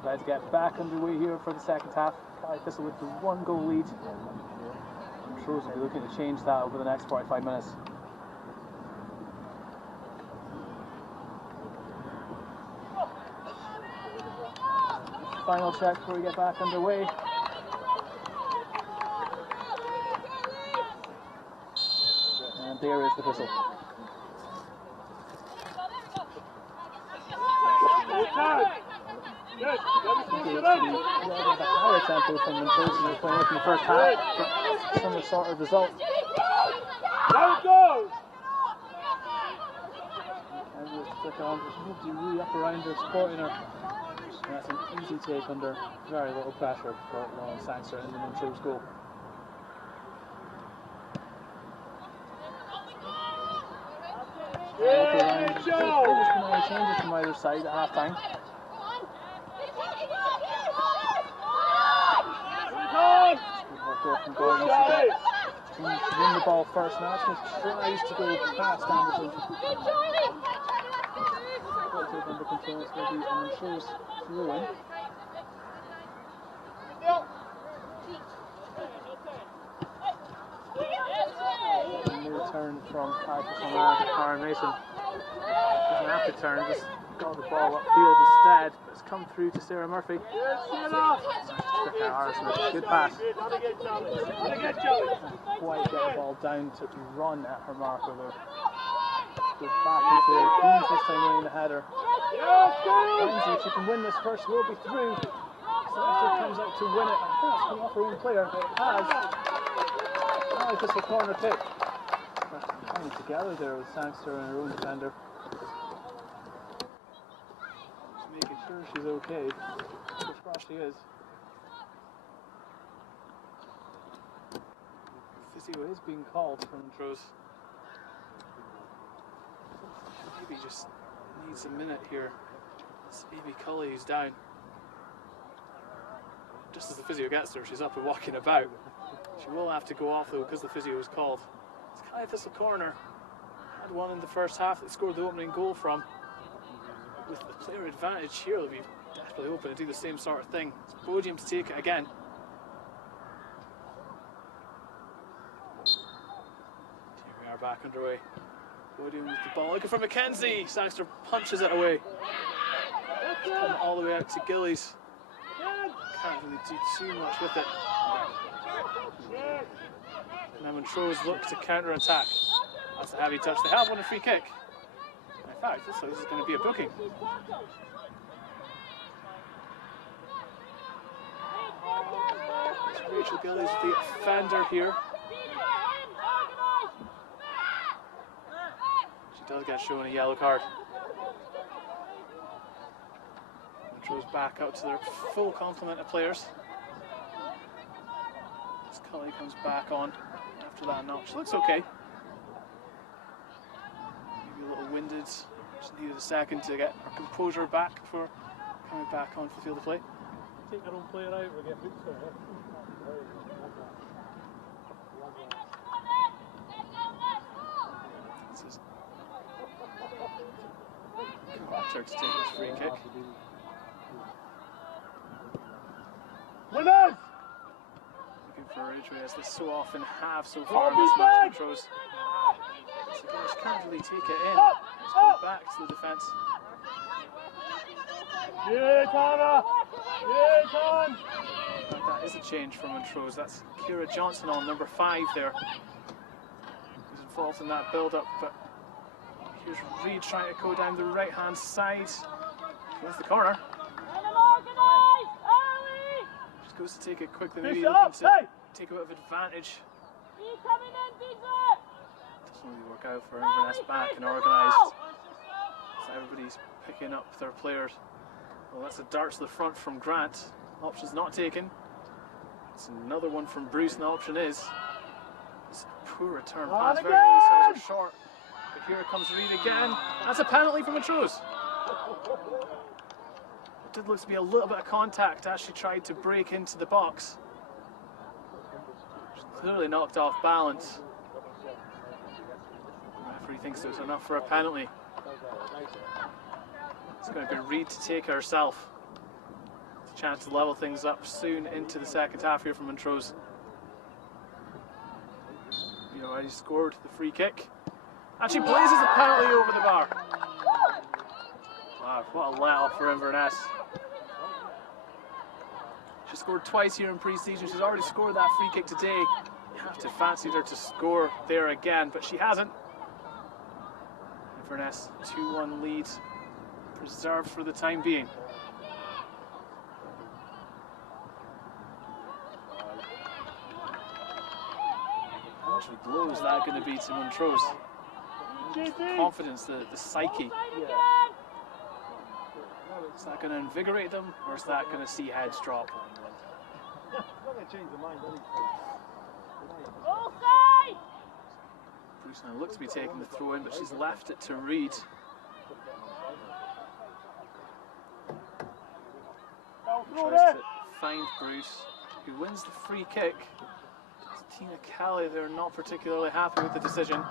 It's about to get back underway here for the second half. Cali Thistle with the 1-goal lead. Montrose will be looking to change that over the next 45 minutes. Final check before we get back underway. And there is the whistle. A higher tempo from Montrose than they were playing with in the first half, but similar sort of result. There it goes! And we'll flick on, there's nobody really up around her supporting her. And that's an easy take under very little pressure for Lauren Sangster in the Montrose goal. Changes from either side at half time. Win the ball first now. Smith tries to go past Anderson. Take under control. It's going to be a Montrose throw-in. No turn from Karen Mason. Doesn't have to turn, just got the ball upfield instead. But it's come through to Sarah Murphy. Good pass. Quite get the ball down to run at her marker though. Goes back into Deans this time winning the header. Lindsay, if she can win this first, will be through. Sangster comes out to win it. I think that's come off her own player, but it has. Now it's just a corner kick. Coming together there with Sangster and her own defender. Just making sure she's okay. Fingers crossed she is. Physio is being called for Montrose. Maybe just needs a minute here. It's Amy Cully who's down. Just as the physio gets her, she's up and walking about. She will have to go off though because the physio is called. It's Cali Thistle corner. Had one in the first half that scored the opening goal from. With the player advantage here, they'll be desperately hoping to do the same sort of thing. It's Podium to take it again. Here we are back underway. Podium with the ball looking for Mackenzie. Sangster punches it away. Come all the way out to Gillies. Can't really do too much with it. Now Montrose look to counter-attack. That's a heavy touch. They have won a free kick. In fact, this is going to be a booking. It's Rachel Gillies, the offender here. She does get shown a yellow card. Montrose back out to their full complement of players. As Cully comes back on after that knock. She looks okay. Maybe a little winded. Just needed a second to get her composure back before coming back onto the field of play. Take her own player out or get booked for her. This is Carter to take this free kick. Winners! Looking for Ridgeway as they so often have so far in this match. Montrose. She can't really take it in. It's come back to the defence. Yeah, Tana! Yeah, Tana! That is a change from Montrose. That's Kira Johnson on number 5 there. He's involved in that build-up, but here's Reid trying to go down the right-hand side. With the corner. Just goes to take it quickly, maybe looking to take a bit of advantage. Doesn't really work out for Inverness back and organised. So everybody's picking up their players. Well, that's a dart to the front from Grant. Option's not taken. It's another one from Bruce, and the option is. It's a poor return pass, very early sides are short. But here comes Reid again. That's a penalty for Montrose. It did look to be a little bit of contact as she tried to break into the box. She's clearly knocked off balance. The referee thinks it was enough for a penalty. It's going to be Reid to take herself. chance to level things up soon into the second half here for Montrose. You know, already scored the free kick. And she blazes a penalty over the bar. Wow, what a let-off for Inverness. She scored twice here in pre-season. She's already scored that free kick today. You have to fancy her to score there again, but she hasn't. Inverness 2-1 lead preserved for the time being. How much of a blow is that going to be to Montrose? The confidence, the psyche. Is that going to invigorate them, or is that going to see heads drop? Bruce now looks to be taking the throw in, but she's left it to Reid. Tries to find Bruce, who wins the free kick. Tina Cali, they're not particularly happy with the decision.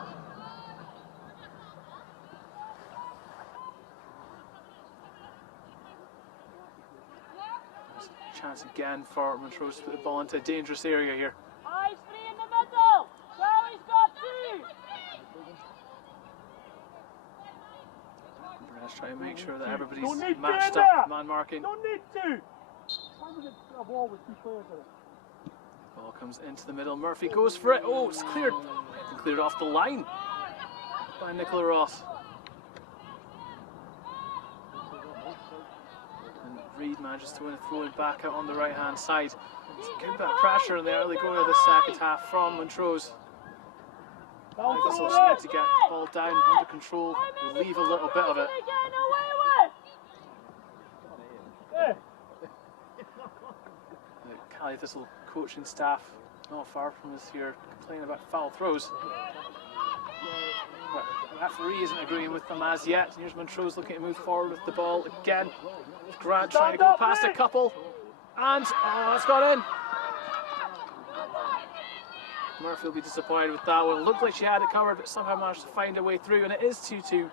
There's a chance again for Montrose to put the ball into a dangerous area here. Eyes free in the middle. Charlie's got two. Inverness trying to make sure that everybody's matched up with man marking. Don't need to. Why would it a ball with 2 players in it? Ball comes into the middle. Murphy goes for it. Oh, it's cleared. Cleared off the line by Nicola Ross. And Reid manages to win a throw in back out on the right hand side. It's a good bit of pressure in the early going of the second half from Montrose. I think this will need to get the ball down under control, relieve a little bit of it. The Cali Thistle coaching staff not far from us here complaining about foul throws. But the referee isn't agreeing with them as yet. Here's Montrose looking to move forward with the ball again. Grant trying to go past a couple, and it's got in. Murphy will be disappointed with that one. Looked like she had it covered, but somehow managed to find a way through, and it is 2-2.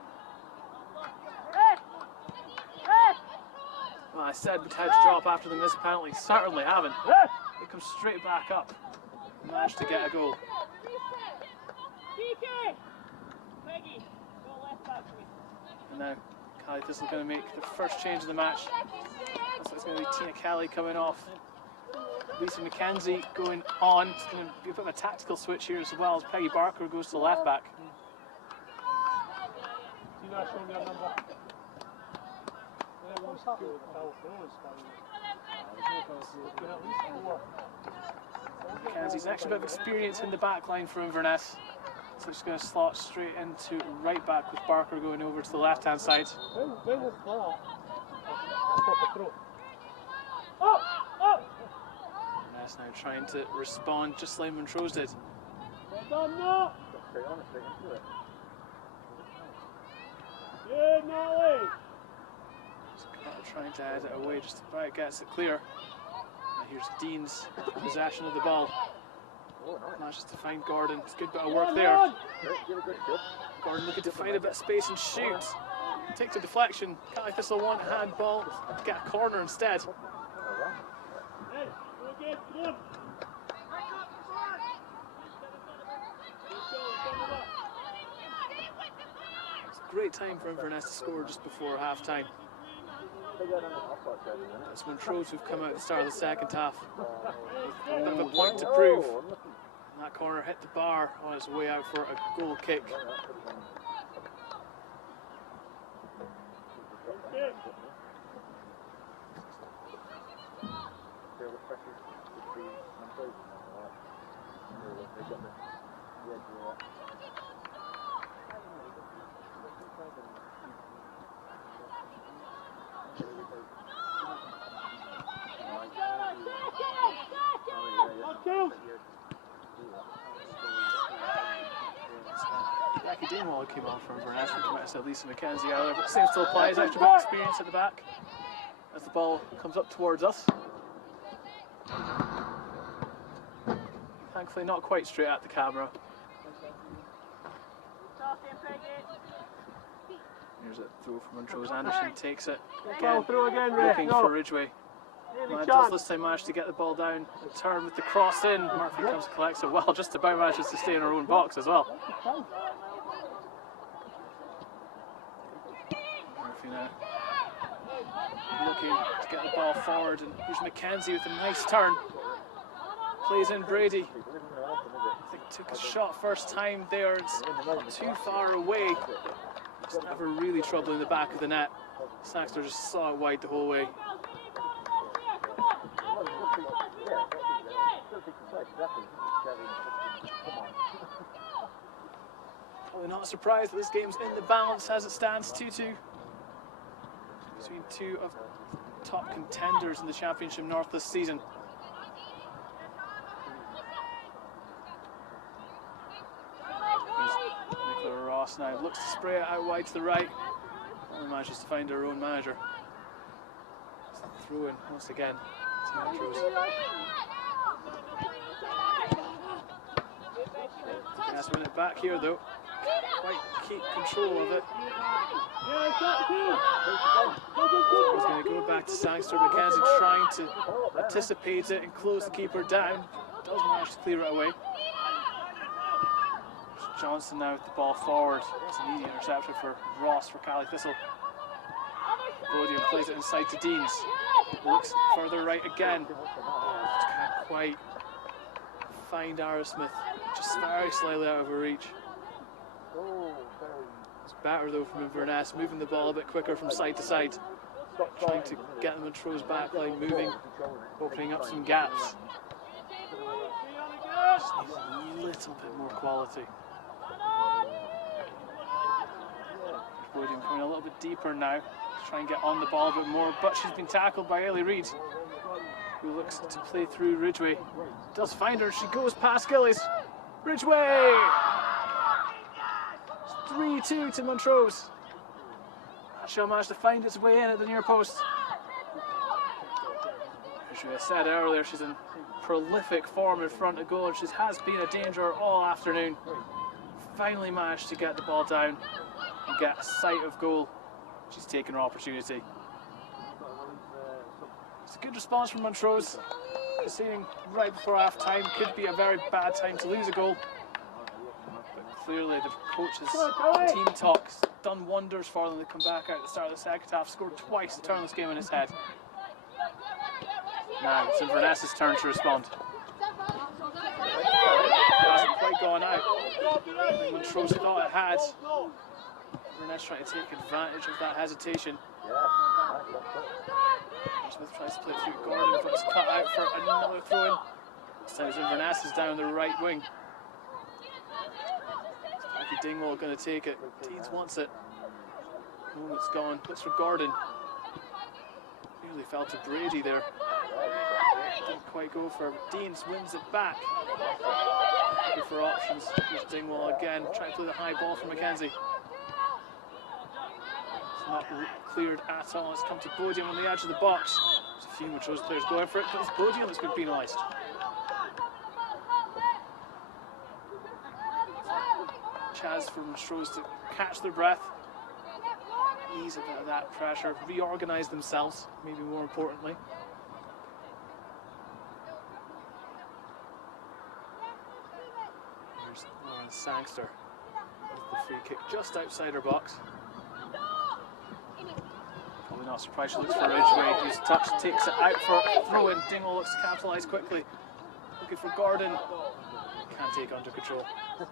Well, I said we'd heads drop after the missed penalty. Certainly haven't. It comes straight back up. Managed to get a goal. And now Cali Thistle going to make the first change of the match. Looks like it's going to be Tina Cali coming off. Lisa McKenzie going on. It's going to be a bit of a tactical switch here as well as Peggy Barker goes to left back. Mackenzie's extra bit of experience in the back line for Inverness. So she's going to slot straight into right back with Barker going over to the left hand side. Inverness now trying to respond just like Montrose did. Trying to head it away just about gets it clear. And here's Dean's possession of the ball. Manages to find Gordon. It's a good bit of work there. Gordon looking to find a bit of space and shoot. Takes a deflection. Cali Thistle one handball. Get a corner instead. It's a great time for Inverness to score just before half time. It's Montrose who've come out at the start of the second half with a bit of a point to prove. And that corner hit the bar on its way out for a goal kick. Jackie Deanwall came on from Inverness, and might have said Lisa McKenzie earlier, but the same still applies. Extra bit of experience at the back as the ball comes up towards us. Thankfully not quite straight at the camera. Here's a throw from Montrose. Anderson takes it again, looking for Ridgway. Does this time manage to get the ball down and turn with the cross in. Murphy comes to collect it well, just about manages to stay in her own box as well. Murphy now looking to get the ball forward, and here's Mackenzie with a nice turn. Plays in Brady. I think took a shot first time there. It's not too far away. Just never really troubling the back of the net. Saxter just saw it wide the whole way. Probably not surprised that this game's in the balance as it stands 2-2 between two of the top contenders in the Championship North this season. Nicola Ross now looks to spray it out wide to the right. Only manages to find her own manager. Throw in once again to Montrose. Has win it back here though. Quite keep control of it. He's going to go back to Sangster. Mackenzie trying to anticipate it and close the keeper down. Does manage to clear it away. Johnson now with the ball forward. It's an easy interception for Ross for Cali Thistle. Bodian plays it inside to Deans. Looks further right again. Just can't quite find Arrowsmith. Just very slightly out of her reach. It's better though from Inverness, moving the ball a bit quicker from side to side. Trying to get the Montrose backline moving, opening up some gaps. Just needs a little bit more quality. Bodian coming a little bit deeper now, to try and get on the ball a bit more, but she's been tackled by Ellie Reid, who looks to play through Ridgway. Does find her, she goes past Gillies. Ridgway! 3-2 to Montrose. She'll manage to find its way in at the near post. As I said earlier, she's in prolific form in front of goal, and she has been a danger all afternoon. Finally managed to get the ball down and get a sight of goal. She's taken her opportunity. It's a good response from Montrose. Seeing right before half time could be a very bad time to lose a goal. But clearly the coach's team talk's done wonders for them. They come back out at the start of the second half, scored twice to turn this game on its head. Now it's Inverness's turn to respond. It hasn't quite gone out. I think Montrose thought it had. Inverness trying to take advantage of that hesitation. Smith tries to play through Gordon, but it's cut out for another throw-in. This time Inverness is down the right wing. Becky Dingwall going to take it. Deans wants it. Moment's gone. Looks for Gordon. Nearly fell to Brady there. Didn't quite go for it. Deans wins it back. Looking for options. Here's Dingwall again, trying to play the high ball for Mackenzie. Not cleared at all. It's come to Bodian on the edge of the box. There's a few Montrose players going for it, but it's Bodian that's been penalised. Chance for Montrose to catch their breath, ease a bit of that pressure, reorganise themselves, maybe more importantly. Here's Lauren Sangster with the free kick just outside her box. Probably not surprised, she looks for Ridgway, whose touch takes it out for a throw-in. Dingwall looks to capitalise quickly. Looking for Gordon. Can't take under control. Both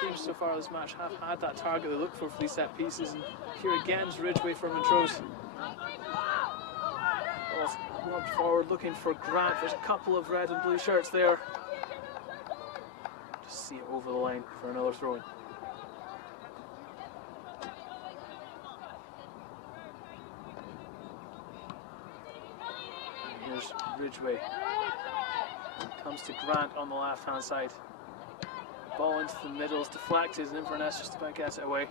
teams so far this match have had that target they look for these set pieces, and here again is Ridgway for Montrose. Lobbed forward looking for Grant. There's a couple of red and blue shirts there. Just see it over the line for another throw-in. Here's Ridgway. Comes to Grant on the left-hand side. Ball into the middle is deflected, and Inverness just about gets it away.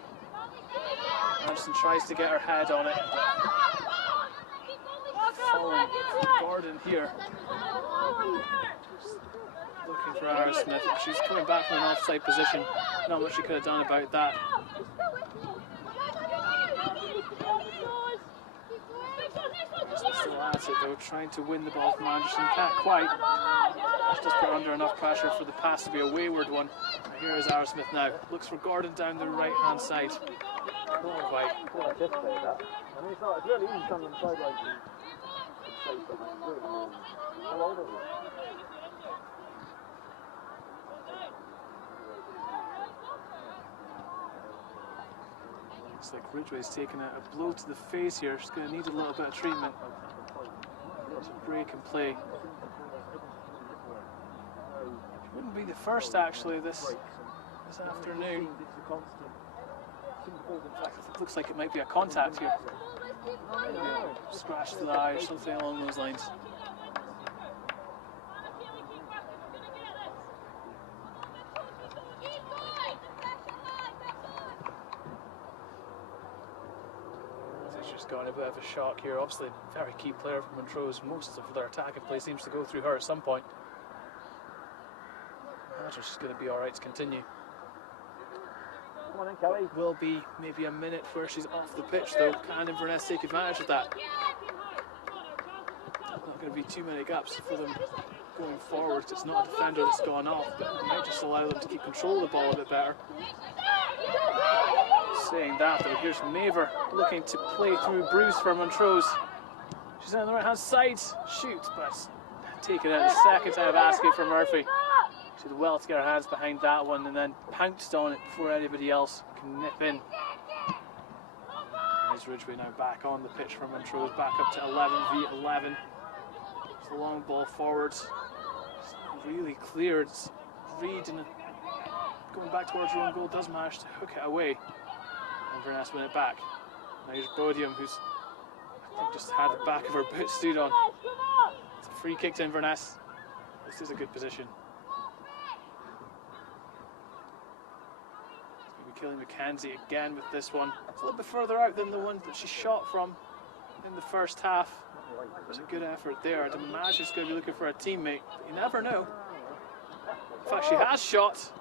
Anderson tries to get her head on it. Falling Gordon here. Looking for Smith. She's coming back from an offside position. Not much she could have done about that. That's it though, trying to win the ball from Anderson. Can't quite. Just put under enough pressure for the pass to be a wayward one. And here is Arrowsmith now. Looks for Gordon down the right hand side. Not quite. Well, I just say that. I mean, it's really easy standing on the sidelines and say something. It's really easy. How old are you? Looks like Ridgway's taking a blow to the face here. She's going to need a little bit of treatment to break and play. Wouldn't be the first actually this afternoon. In fact, it looks like it might be a contact here. Maybe a scratch to the eye or something along those lines. She's got a bit of a shock here. Obviously, very key player for Montrose. Most of their attacking play seems to go through her at some point. She's going to be all right to continue. Come on in, Kelly. Will be maybe a minute where she's off the pitch though. Can Inverness take advantage of that? Not going to be too many gaps for them going forward. It's not a defender that's gone off, but it might just allow them to keep control of the ball a bit better. Saying that though, here's Maver looking to play through Bruce for Montrose. She's on the right hand side. Shoot, but taken out the second time asking for Murphy. She did well to get her hands behind that one and then pounced on it before anybody else can nip in. There's Ridgway now back on the pitch for Montrose, back up to 11 v 11. It's a long ball forwards. It's really clear. It's Reed and going back towards her own goal does manage to hook it away. Inverness win it back. Now here's Bodium, who's I think just had the back of her boot stood on. It's a free kick to Inverness. This is a good position. Killing McKenzie again with this one. It's a little bit further out than the one that she shot from in the first half. There's a good effort there. I'd imagine she's going to be looking for a teammate, but you never know. In fact, she has shot.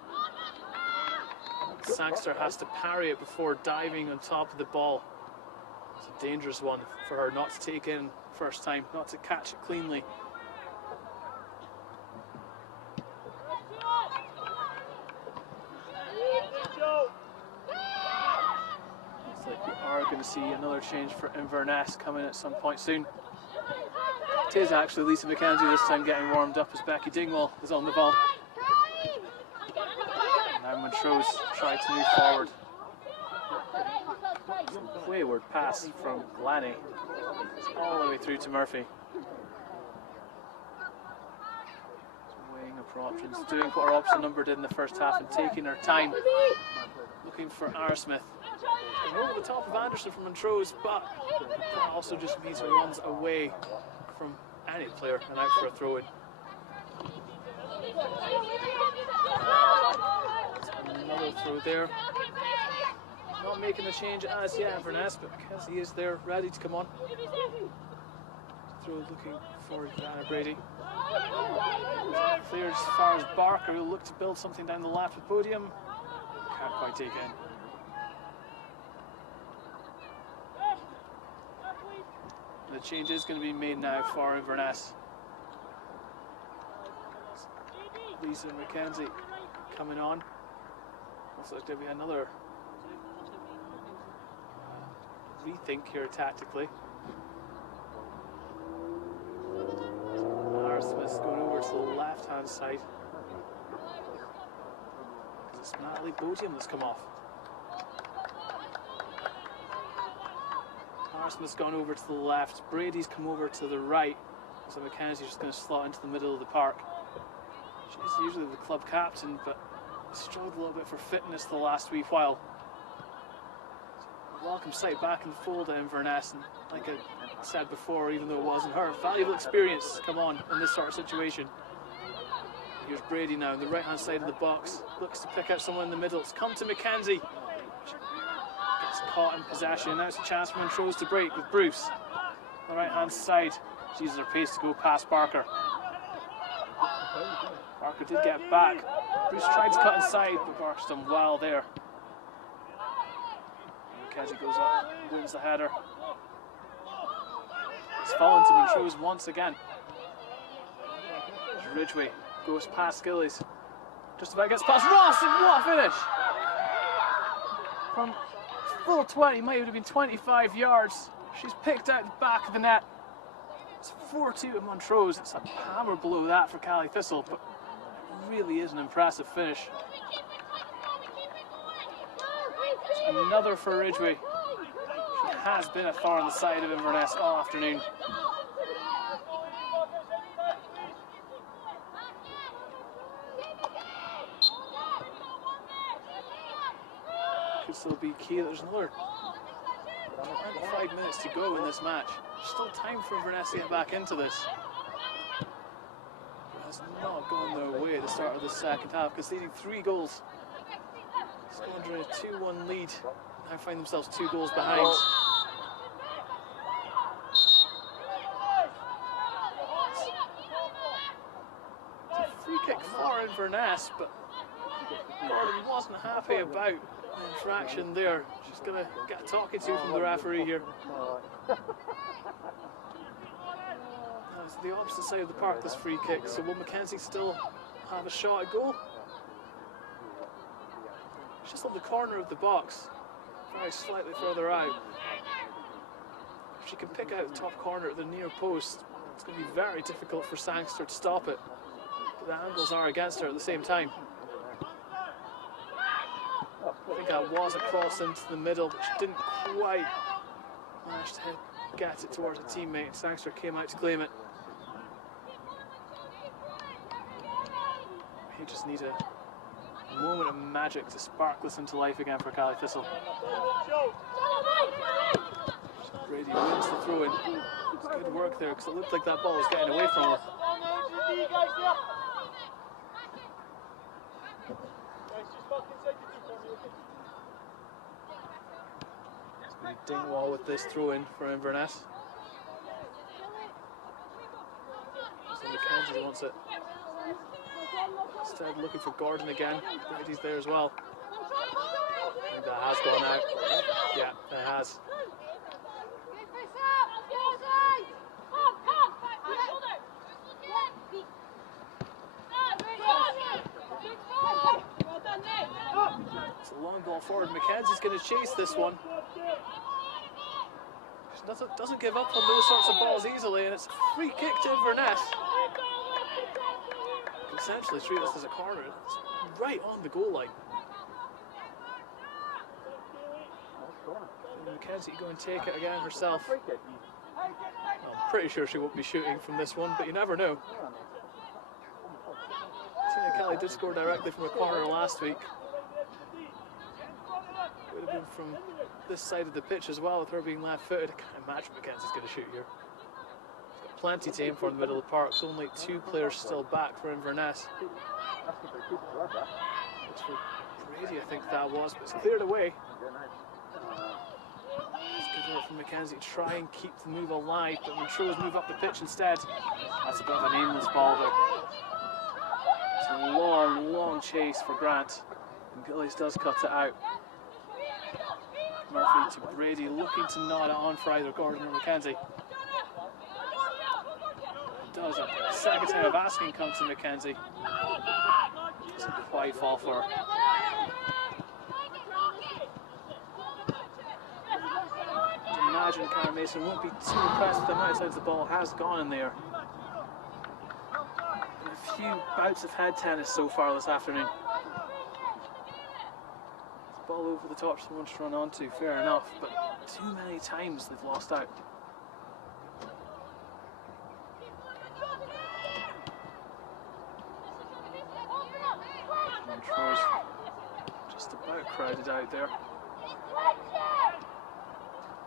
Sangster has to parry it before diving on top of the ball. It's a dangerous one for her not to take in first time, not to catch it cleanly. Going to see another change for Inverness coming at some point soon. It is actually Lisa McKenzie this time getting warmed up as Becky Dingwall is on the ball. And now Montrose try to move forward. Wayward pass from Glanny all the way through to Murphy. Weighing up her options, doing what her option number did in the first half and taking her time. Looking for Arrowsmith. Over the top of Anderson from Montrose, but that also just means he runs away from any player and out for a throw-in. Another throw there. Not making the change as yet, Inverness, but because he is there ready to come on. Throw looking for Diana Brady. Cleared as far as Barker, who'll look to build something down the left with Podium. Can't quite take it in. The change is going to be made now for Inverness. Lisa McKenzie coming on. Also, there's going to be another rethink here tactically. Arrowsmith's going over to the left-hand side. It's Natalie Bodium that's come off. Arrowsmith's gone over to the left. Brady's come over to the right. So Mackenzie's just going to slot into the middle of the park. She's usually the club captain, but struggled a little bit for fitness the last wee while. Welcome sight back in the fold at Inverness, and like I said before, even though it wasn't her, valuable experience come on in this sort of situation. Here's Brady now on the right hand side of the box, looks to pick out someone in the middle. It's come to McKenzie. Gets caught in possession. Now it's a chance for Montrose to break with Bruce on the right hand side. She uses her pace to go past Barker. Barker did get back. Bruce tried to cut inside, but Barker's done well there. McKenzie goes up, wins the header. It's fallen to Montrose once again. Ridgway goes past Gillies. Just about gets past Ross, and what a finish! From full 20, might have been 25 yards. She's picked out the back of the net. It's 4-2 to Montrose. It's a hammer below that for Cali Thistle, but it really is an impressive finish. Another for Ridgway. She has been a thorn in the side of Inverness all afternoon. Could still be key. There's another 25 minutes to go in this match. There's still time for Inverness to get back into this. It has not gone their way at the start of the second half, conceding 3 goals. Squandering a 2-1 lead. Now find themselves 2 goals behind. It's a free kick for Inverness, but Gordon wasn't happy about the infraction there. She's going to get a talking to from the referee here. It's the opposite side of the park, this free kick, so will Mackenzie still have a shot at goal? It's just on the corner of the box, very slightly further out. If she can pick out the top corner at the near post, it's going to be very difficult for Sangster to stop it. But the angles are against her at the same time. I think that was a cross into the middle, but she didn't quite manage to get it towards a teammate. Sangster came out to claim it. He just needs a moment of magic to spark this into life again for Cali Thistle. Brady wins the throw in. It's good work there because it looked like that ball was getting away from her. Dingwall with this throw in for Inverness. So Mackenzie wants it. Instead looking for Gordon again. Brady's there as well. I think that has gone out. Yeah, it has. It's a long ball forward. Mackenzie's going to chase this one. She doesn't give up on those sorts of balls easily, and it's a free kick to Inverness. You can essentially treat this as a corner. It's right on the goal line. And Mackenzie go and take it again herself. I'm pretty sure she won't be shooting from this one, but you never know. Tina Kelly did score directly from a corner last week. Would have been from this side of the pitch as well, with her being left-footed. I can't imagine Mackenzie's going to shoot here. She's got plenty to aim for in the middle of the park. So only 2 players still back for Inverness. It's for Brady, I think that was, but it's cleared away. It's good work from Mackenzie to try and keep the move alive, but Montrose move up the pitch instead. That's a bit of an aimless ball though. It's a long, long chase for Grant, and Gillies does cut it out. Murphy to Brady, looking to nod it on for either Gordon or Mackenzie. It does. A second time of asking comes to Mackenzie. Doesn't quite fall for her. I imagine Karen Mason won't be too impressed with the amount of times the ball has gone in there. And a few bouts of head tennis so far this afternoon. Ball over the top, someone to run onto, fair enough, but too many times they've lost out. Montrose just about crowded out there.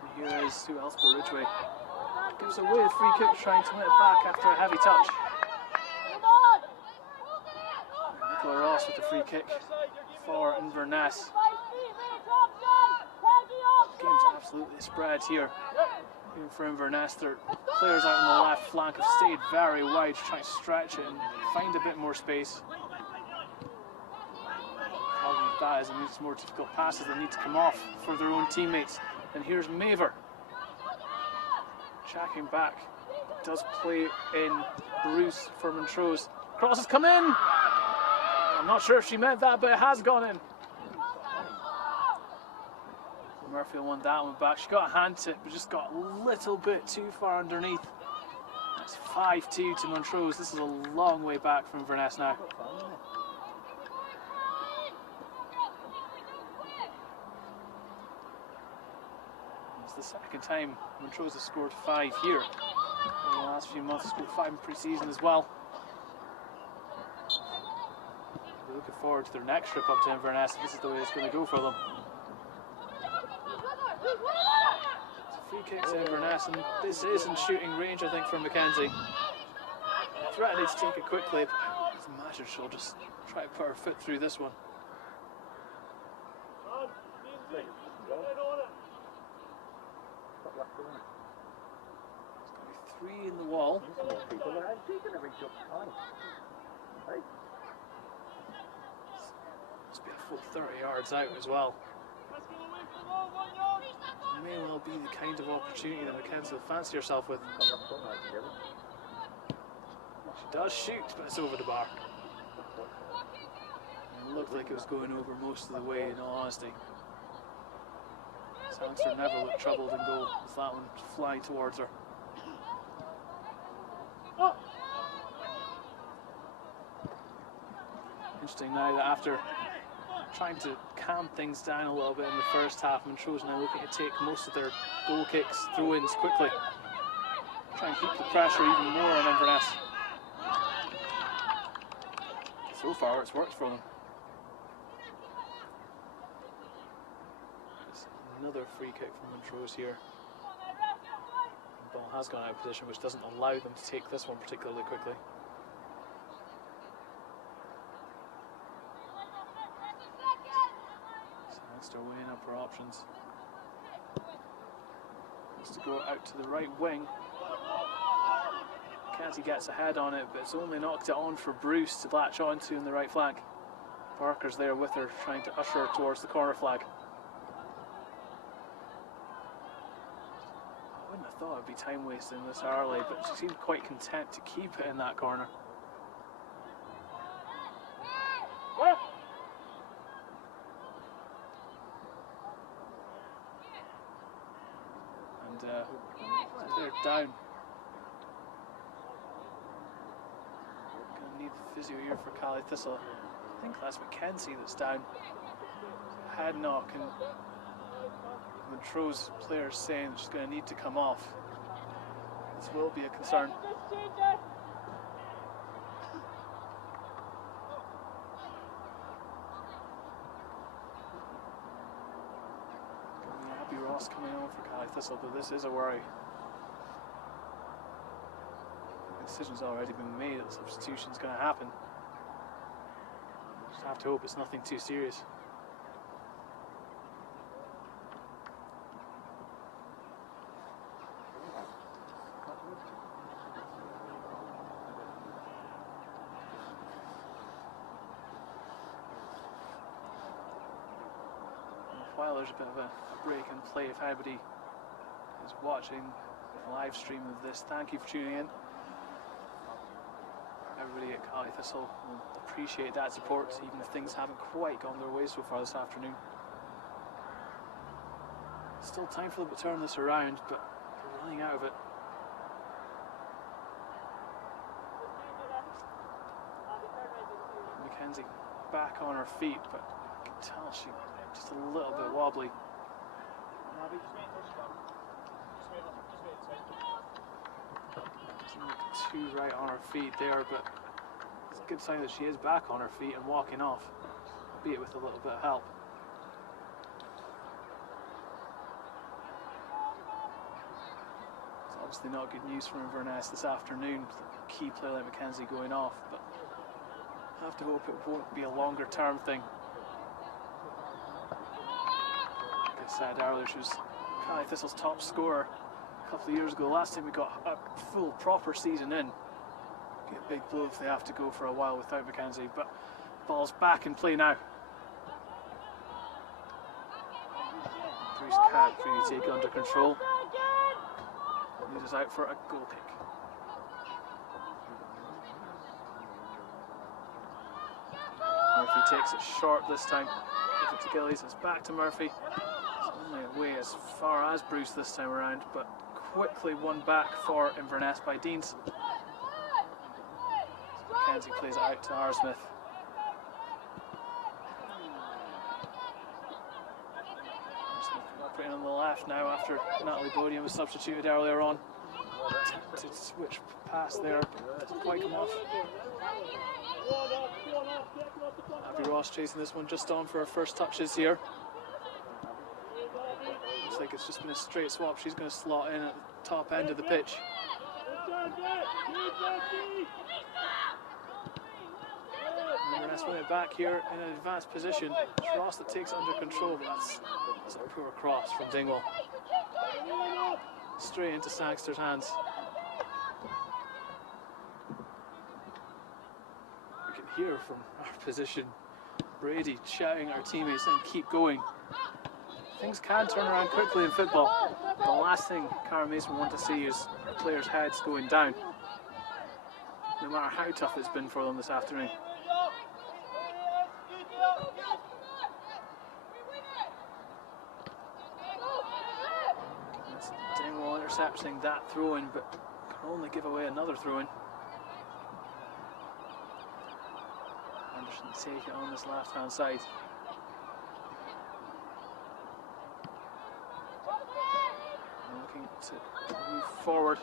And here is who else but Ridgway. Gives away the free kick, trying to win it back after a heavy touch. And Nicola Ross with the free kick for Inverness. Game's absolutely spread here. Even for Inverness, their players out on the left flank have stayed very wide, trying to stretch it and find a bit more space. The problem with that is it means more difficult passes that need to come off for their own teammates. And here's Maver checking back does play in Bruce for Montrose. Cross has come in. I'm not sure if she meant that, but it has gone in. Murphy won that one back. She got a hand to it, but just got a little bit too far underneath. It's 5-2 to Montrose. This is a long way back from Inverness now. It's the second time Montrose has scored 5 here. In the last few months, scored 5 in pre-season as well. They're looking forward to their next trip up to Inverness. This is the way it's going to go for them. Free kick to Inverness, and this is in shooting range, I think, for Mackenzie. Threatening to take it quickly, but it doesn't matter. She'll just try to put her foot through this one. It's going to be 3 in the wall. Must be a full 30 yards out as well. May well be the kind of opportunity that Mackenzie will fancy herself with. She does shoot, but it's over the bar. It looked like it was going over most of the way, in all honesty. Sangster never looked troubled in goal with that one flying towards her. Interesting now that after trying to calm things down a little bit in the first half, Montrose now looking to take most of their goal kicks, throw-ins quickly. Try and keep the pressure even more on Inverness. So far it's worked for them. There's another free kick from Montrose here. The ball has gone out of position, which doesn't allow them to take this one particularly quickly. They're weighing up her options. Needs to go out to the right wing. Mackenzie gets ahead on it, but it's only knocked it on for Bruce to latch onto in the right flank. Parker's there with her, trying to usher her towards the corner flag. I wouldn't have thought it would be time wasting this early, but she seemed quite content to keep it in that corner. They're down. Gonna need the physio here for Cali Thistle. I think that's Mackenzie that's down. Head knock, and Montrose players saying she's going to need to come off. This will be a concern. Ross coming on for Cali Thistle, but this is a worry. The decision's already been made that substitution's going to happen. Just have to hope it's nothing too serious. While there's a bit of a break in play, if anybody is watching the live stream of this, thank you for tuning in. Everybody at Cali Thistle will appreciate that support, even if things haven't quite gone their way so far this afternoon. Still time for them to turn this around, but they're running out of it. Mackenzie back on her feet, but you can tell she's just a little bit wobbly. Doesn't look too right on her feet there, but it's a good sign that she is back on her feet and walking off, albeit with a little bit of help. It's obviously not good news for Inverness this afternoon, with a key player like Mackenzie going off, but I have to hope it won't be a longer term thing. Like I said earlier, she was Cali Thistle's top scorer a couple of years ago. Last time we got a full proper season in. Get a big blow if they have to go for a while without Mackenzie, but ball's back in play now. Bruce can't really take it under control. He's out for a goal kick. Murphy takes it short this time. Gives it to Gillies. It's back to Murphy. It's only away as far as Bruce this time around, but quickly won back for Inverness by Deans. Mackenzie plays it out to Arsmith. Operating on the left now after Natalie Bodian was substituted earlier on. To switch pass there, but doesn't quite come off. Abby Ross chasing this one just on for her first touches here. Looks like it's just been a straight swap. She's going to slot in at the top end of the pitch. Inverness win it back here in an advanced position. It's Ross that takes it under control, but that's a poor cross from Dingwall. Straight into Sangster's hands. We can hear from our position Brady shouting at our teammates and keep going. Things can turn around quickly in football. The last thing Cara Mason want to see is players' heads going down, no matter how tough it's been for them this afternoon. Dingwall intercepting that throw-in, but can only give away another throw-in. Anderson take it on this left-hand side. Looking to move forward.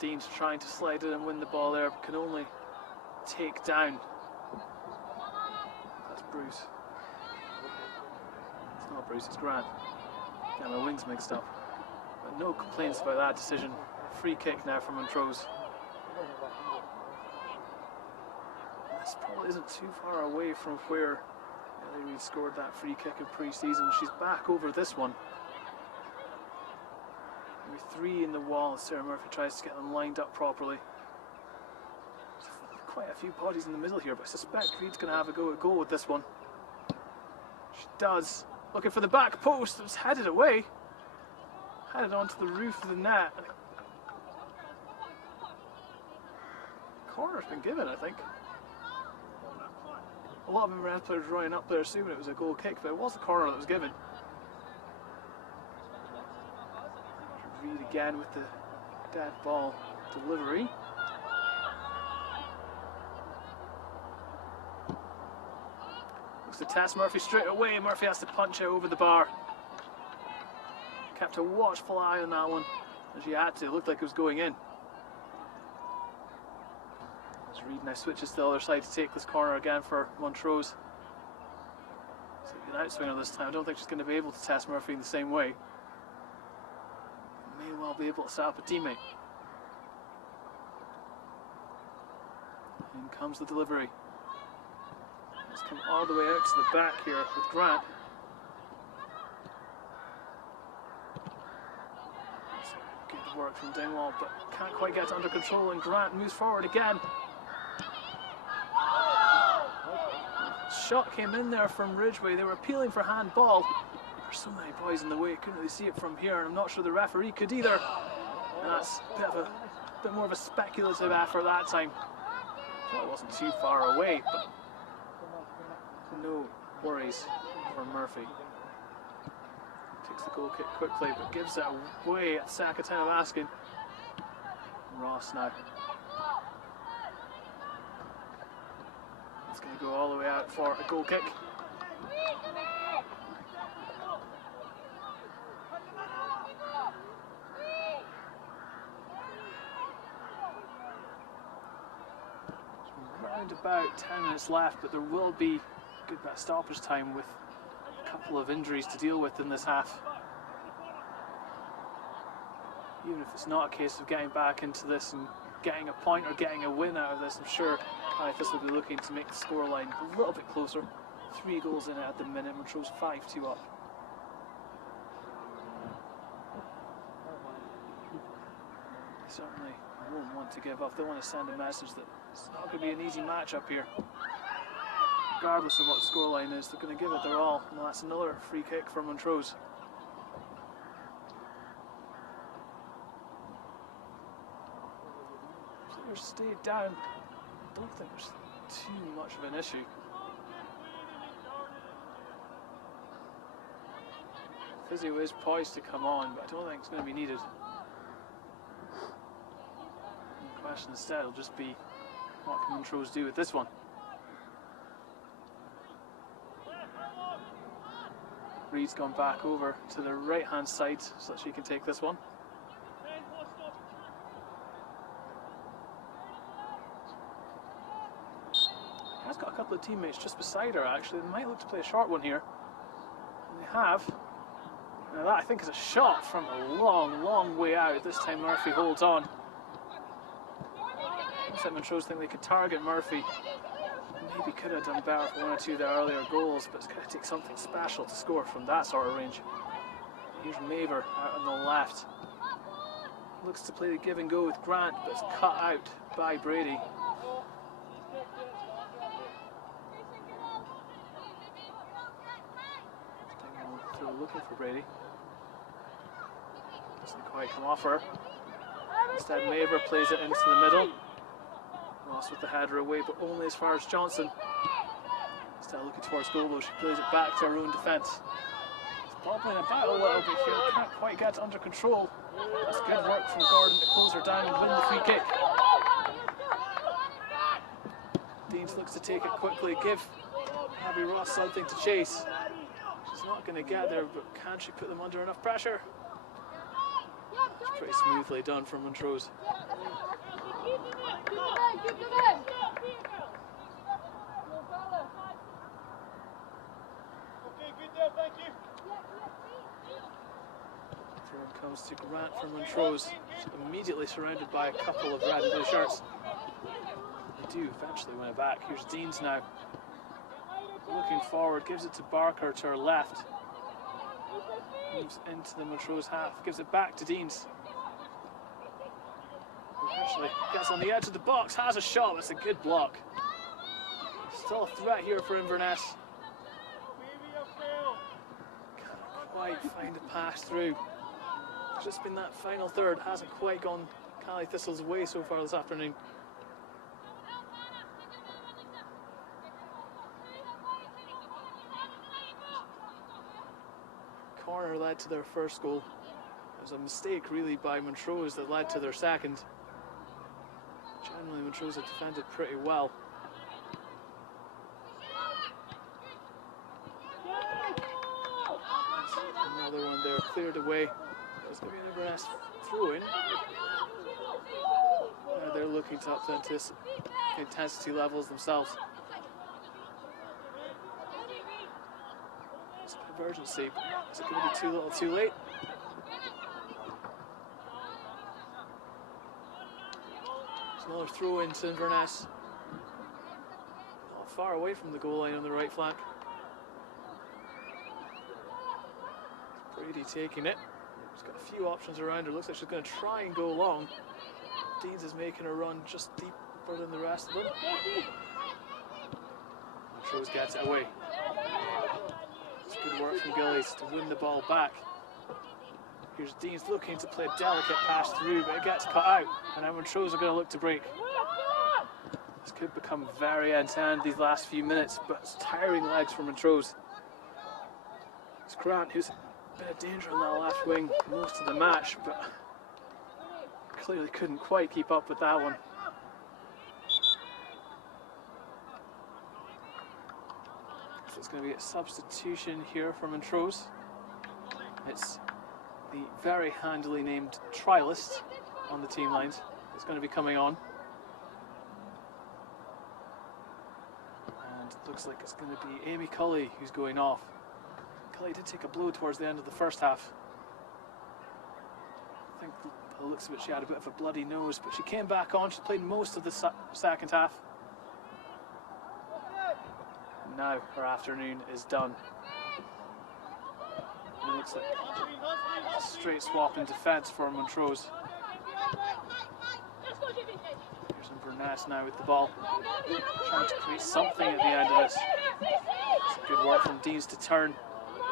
Dean's trying to slide it and win the ball there, but can only take down. That's Bruce. It's not Bruce, it's Grant. Got my wings mixed up. But no complaints about that decision. Free kick now from Montrose. This probably isn't too far away from where Ellie Reid scored that free kick in pre-season. She's back over this one. Maybe three in the wall as Sarah Murphy tries to get them lined up properly. There's quite a few bodies in the middle here, but I suspect Reid's going to have a go at goal with this one. She does. Looking for the back post. It was headed away. Headed onto the roof of the net. Corner's been given, I think. A lot of Inverness players running up there assuming it was a goal kick, but it was a corner that was given. Reid again with the dead ball delivery. Looks to test Murphy straight away. Murphy has to punch it over the bar. Kept a watchful eye on that one, as she had to. It looked like it was going in. As Reid now switches to the other side to take this corner again for Montrose. So an outswinger this time. I don't think she's going to be able to test Murphy in the same way. May well be able to set up a teammate. In comes the delivery. Let's come all the way out to the back here with Grant. Good work from Dingwall, but can't quite get it under control, and Grant moves forward again. Shot came in there from Ridgeway. They were appealing for handball. There's so many boys in the way, couldn't really see it from here, and I'm not sure the referee could either. And that's a bit more of a speculative effort that time. Well, it wasn't too far away, but no worries for Murphy. Takes the goal kick quickly, but gives it away at second time of asking. Ross now. It's going to go all the way out for a goal kick. Around about 10 minutes left, but there will be a good bit of stoppage time with a couple of injuries to deal with in this half. Even if it's not a case of getting back into this and getting a point or getting a win out of this, I'm sure Cali Thistle will be looking to make the scoreline a little bit closer. 3 goals in it at the minute. Montrose 5-2 up. They certainly won't want to give up. They want to send a message that it's not going to be an easy match up here. Regardless of what the scoreline is, they're going to give it their all. And that's another free kick for Montrose. Players stayed down. I don't think there's too much of an issue. Physio is poised to come on, but I don't think it's going to be needed. The question instead will just be, what can Montrose do with this one? Reed's gone back over to the right-hand side so that she can take this one. Has got a couple of teammates just beside her actually. They might look to play a short one here. And they have. Now that I think is a shot from a long, long way out. This time Murphy holds on. Looks like Montrose think they could target Murphy. Maybe could have done better for one or two of their earlier goals, but it's going to take something special to score from that sort of range. Here's Maver out on the left. Looks to play the give and go with Grant, but it's cut out by Brady. Looking for Brady. Doesn't quite come off her. Instead, Maver plays it into the middle. Ross with the header away, but only as far as Johnson. Still looking towards goal, though. She plays it back to her own defence. It's bobbling about a little bit here. Can't quite get it under control. That's good work from Gordon to close her down and win the free kick. Deans looks to take it quickly, give Abby Ross something to chase. She's not going to get there, but can she put them under enough pressure? It's pretty smoothly done from Montrose. Throw comes to Grant from Montrose. She's immediately surrounded by a couple of red and blue shirts. They do eventually win it back. Here's Deans now. Looking forward, gives it to Barker to her left. Moves into the Montrose half, gives it back to Deans. Eventually gets on the edge of the box, has a shot, that's a good block. Still a threat here for Inverness. Can't quite find a pass through. It's just been that final third, hasn't quite gone Cali Thistle's way so far this afternoon. Corner led to their first goal. It was a mistake really by Montrose that led to their second. Generally Montrose have defended pretty well. Another one there cleared away. There's going to be an Inverness throw in. Now they're looking to up the intensity levels themselves. Emergency. Is it going to be too little, too late? There's another throw into Inverness. Not far away from the goal line on the right flank. Brady taking it. She's got a few options around her. Looks like she's going to try and go long. Deans is making a run just deeper than the rest of them. Montrose gets it away. Good work from Gillies to win the ball back. Here's Deans looking to play a delicate pass through, but it gets cut out. And now Montrose are going to look to break. This could become very end-to-end these last few minutes, but it's tiring legs for Montrose. It's Grant who's a bit of danger on that left wing most of the match, but clearly couldn't quite keep up with that one. It's going to be a substitution here for Montrose. It's the very handily named trialist on the team lines. It's going to be coming on. And it looks like it's going to be Amy Cully who's going off. Cully did take a blow towards the end of the first half. I think by the looks of it she had a bit of a bloody nose, but she came back on. She played most of the second half. Now her afternoon is done. And it looks like a straight swap in defence for Montrose. Here's Inverness now with the ball, trying to create something at the end of this. It's good work from Deans to turn,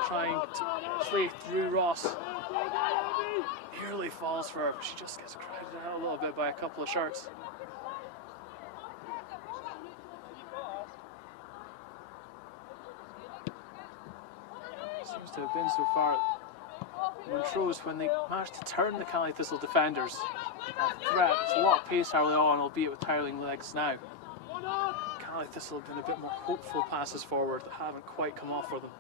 trying to play through Ross. Nearly falls for her, but she just gets crowded out a little bit by a couple of shirts. Seems to have been so far. Montrose, when they managed to turn the Cali Thistle defenders, a threat. It's a lot of pace early on, albeit with tiring legs now. Cali Thistle have been a bit more hopeful passes forward that haven't quite come off for them.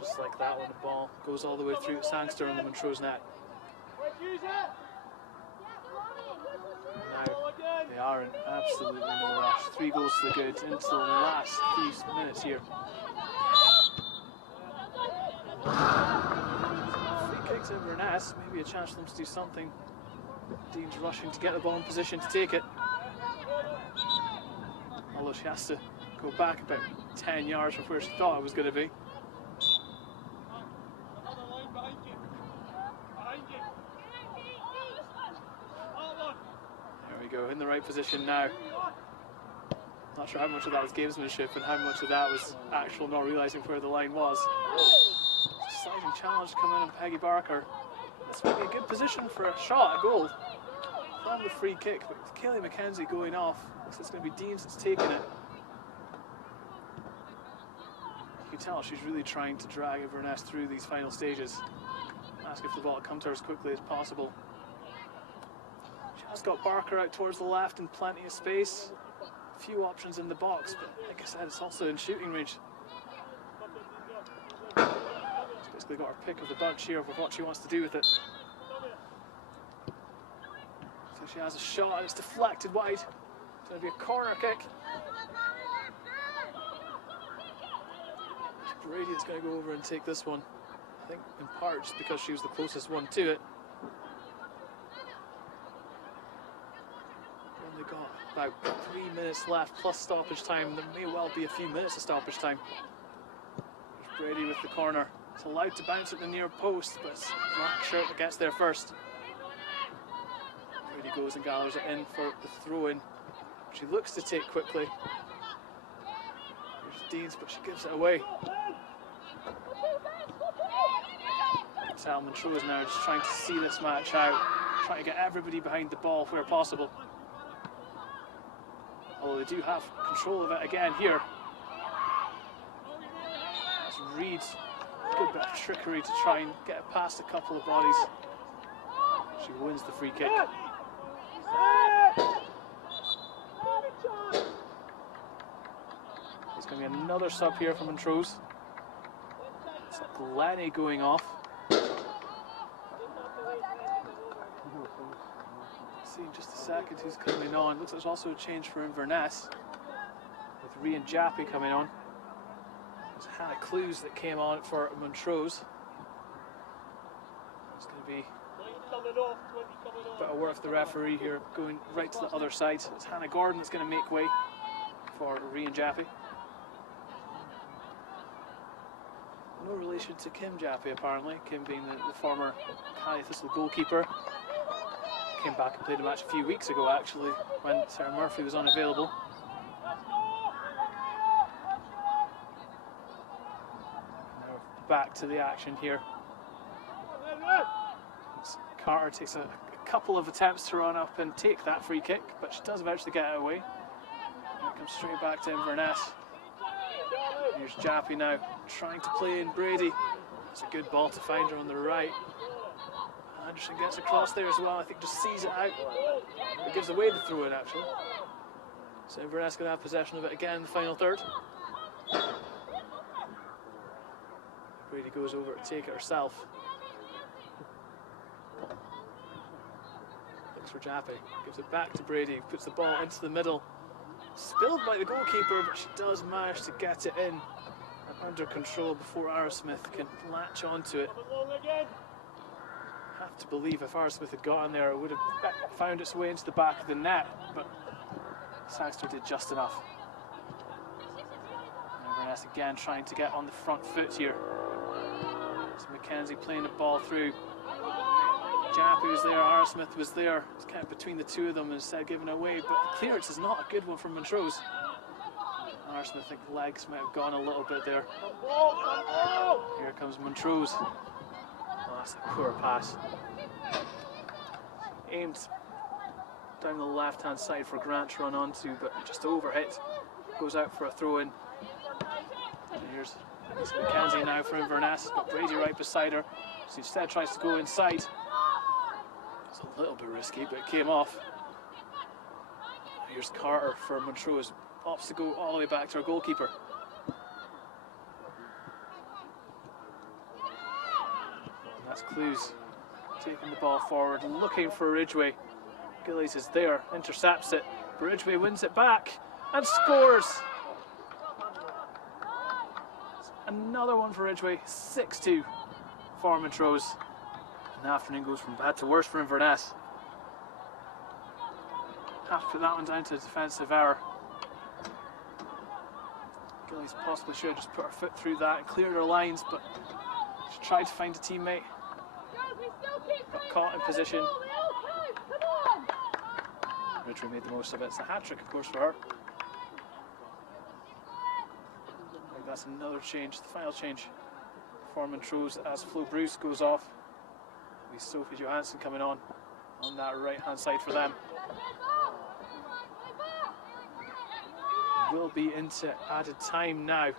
Just like that when the ball goes all the way through Sangster on the Montrose net. Now they are in absolutely no rush. 3 goals to the good into the last few minutes here. Free kick to Inverness, maybe a chance for them to do something. Dean's rushing to get the ball in position to take it. Although she has to go back about 10 yards from where she thought it was going to be. There we go, in the right position now. Not sure how much of that was gamesmanship and how much of that was actual not realising where the line was. Sliding challenge coming in on Peggy Barker. This would be a good position for a shot, a goal from the free kick, but with Kaylee McKenzie going off, looks like it's going to be Deans that's taking it. You can tell she's really trying to drag Inverness through these final stages. Ask if the ball will come to her as quickly as possible. She has got Barker out towards the left in plenty of space. A few options in the box, but like I said, it's also in shooting range. She's basically got her pick of the bunch here with what she wants to do with it. So she has a shot and it's deflected wide. It's going to be a corner kick. Brady is going to go over and take this one. I think in part just because she was the closest one to it. Only got about 3 minutes left plus stoppage time. There may well be a few minutes of stoppage time. There's Brady with the corner. It's allowed to bounce at the near post, but it's Black Shirt that gets there first. Brady goes and gathers it in for the throw-in. She looks to take quickly. There's Deans, but she gives it away. Montrose now just trying to see this match out, trying to get everybody behind the ball where possible. Although they do have control of it again here. That's Reed, a good bit of trickery to try and get it past a couple of bodies. She wins the free kick. There's going to be another sub here from Montrose. It's Glennie going off. See in just a second who's coming on. Looks like there's also a change for Inverness with Rian Jappy coming on. There's Hannah Clues that came on for Montrose. It's going to be a bit of work for the referee here, going right to the other side. It's Hannah Gordon that's going to make way for Rian Jappy. No relation to Kim Jappy apparently, Kim being the former Cali Thistle goalkeeper. Came back and played a match a few weeks ago actually, when Sarah Murphy was unavailable. Now back to the action here. Carter takes a couple of attempts to run up and take that free kick, but she does eventually get it away. And it comes straight back to Inverness. Here's Jappy now, trying to play in Brady. It's a good ball to find her on the right. Anderson gets across there as well, I think just sees it out. It gives away the throw-in actually. So Inverness going to have possession of it again in the final third. Brady goes over to take it herself. Looks for Jappy, gives it back to Brady, puts the ball into the middle. Spilled by the goalkeeper, but she does manage to get it in and under control before Arrowsmith can latch onto it. Have to believe if Arrowsmith had gotten there, it would have found its way into the back of the net, but Sangster did just enough. Inverness again trying to get on the front foot here. So Mackenzie playing the ball through. Jappy was there, Arrowsmith was there. It's kind of between the two of them instead of giving away, but the clearance is not a good one from Montrose. Arrowsmith, I think the legs might have gone a little bit there. Here comes Montrose. Oh, that's a poor pass. Aimed down the left-hand side for Grant to run onto, but just overhit. Goes out for a throw-in. And here's It's Mackenzie now for Inverness, got Brady right beside her. She instead tries to go inside. It's a little bit risky, but it came off. Here's Carter for Montrose, opts to go all the way back to our goalkeeper. And that's Clues taking the ball forward, looking for Ridgway. Gillies is there, intercepts it. Ridgway wins it back and scores. Another one for Ridgway, 6-2 for Montrose. And the afternoon goes from bad to worse for Inverness. Have to put that one down to a defensive error. Gillies possibly should have just put her foot through that and cleared her lines, but she tried to find a teammate. Got caught in position. Ridgway made the most of it. It's a hat-trick, of course, for her. I think that's another change, the final change for Montrose as Flo Bruce goes off. It'll be Sophie Johansson coming on that right-hand side for them. Will be into added time now.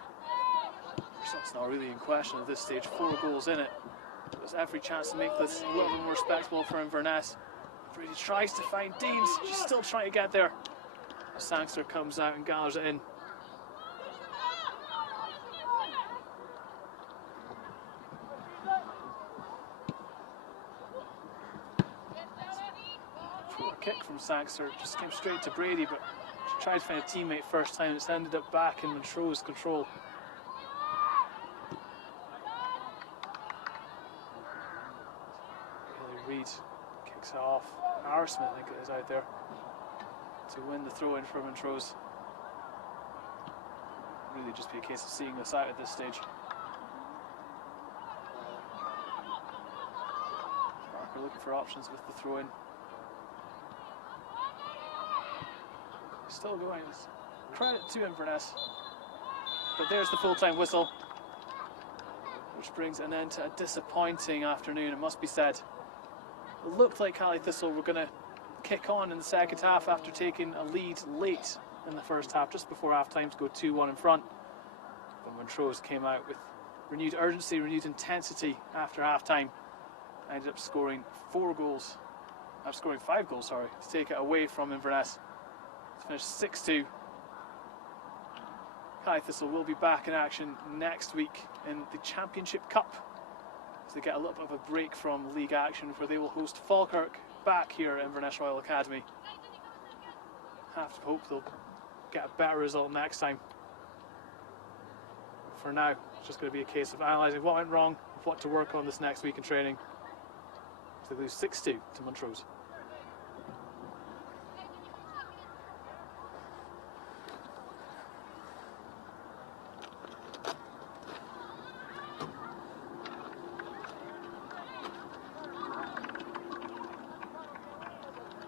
Result's not really in question at this stage. 4 goals in it. There's every chance to make this a little bit more respectable for Inverness. Brady tries to find Deans. She's still trying to get there. Sangster comes out and gathers it in. A kick from Sangster just came straight to Brady, but she tried to find a teammate first time. It's ended up back in Montrose control. Haley Reid kicks it off. Arsmith, I think it is, out there to win the throw-in for Montrose. Really just be a case of seeing this out at this stage. Parker looking for options with the throw-in. Still going. Credit to Inverness. But there's the full-time whistle, which brings an end to a disappointing afternoon, it must be said. It looked like Cali Thistle were going to kick on in the second half after taking a lead late in the first half, just before half-time, to go 2-1 in front. But Montrose came out with renewed urgency, renewed intensity after half-time. Ended up scoring 5 goals, sorry, to take it away from Inverness. To finish 6-2. Cali Thistle will be back in action next week in the Championship Cup, as they get a little bit of a break from league action, where they will host Falkirk back here at Inverness Royal Academy. Have to hope they'll get a better result next time. For now, it's just going to be a case of analysing what went wrong, what to work on this next week in training. So they lose 6-2 to Montrose.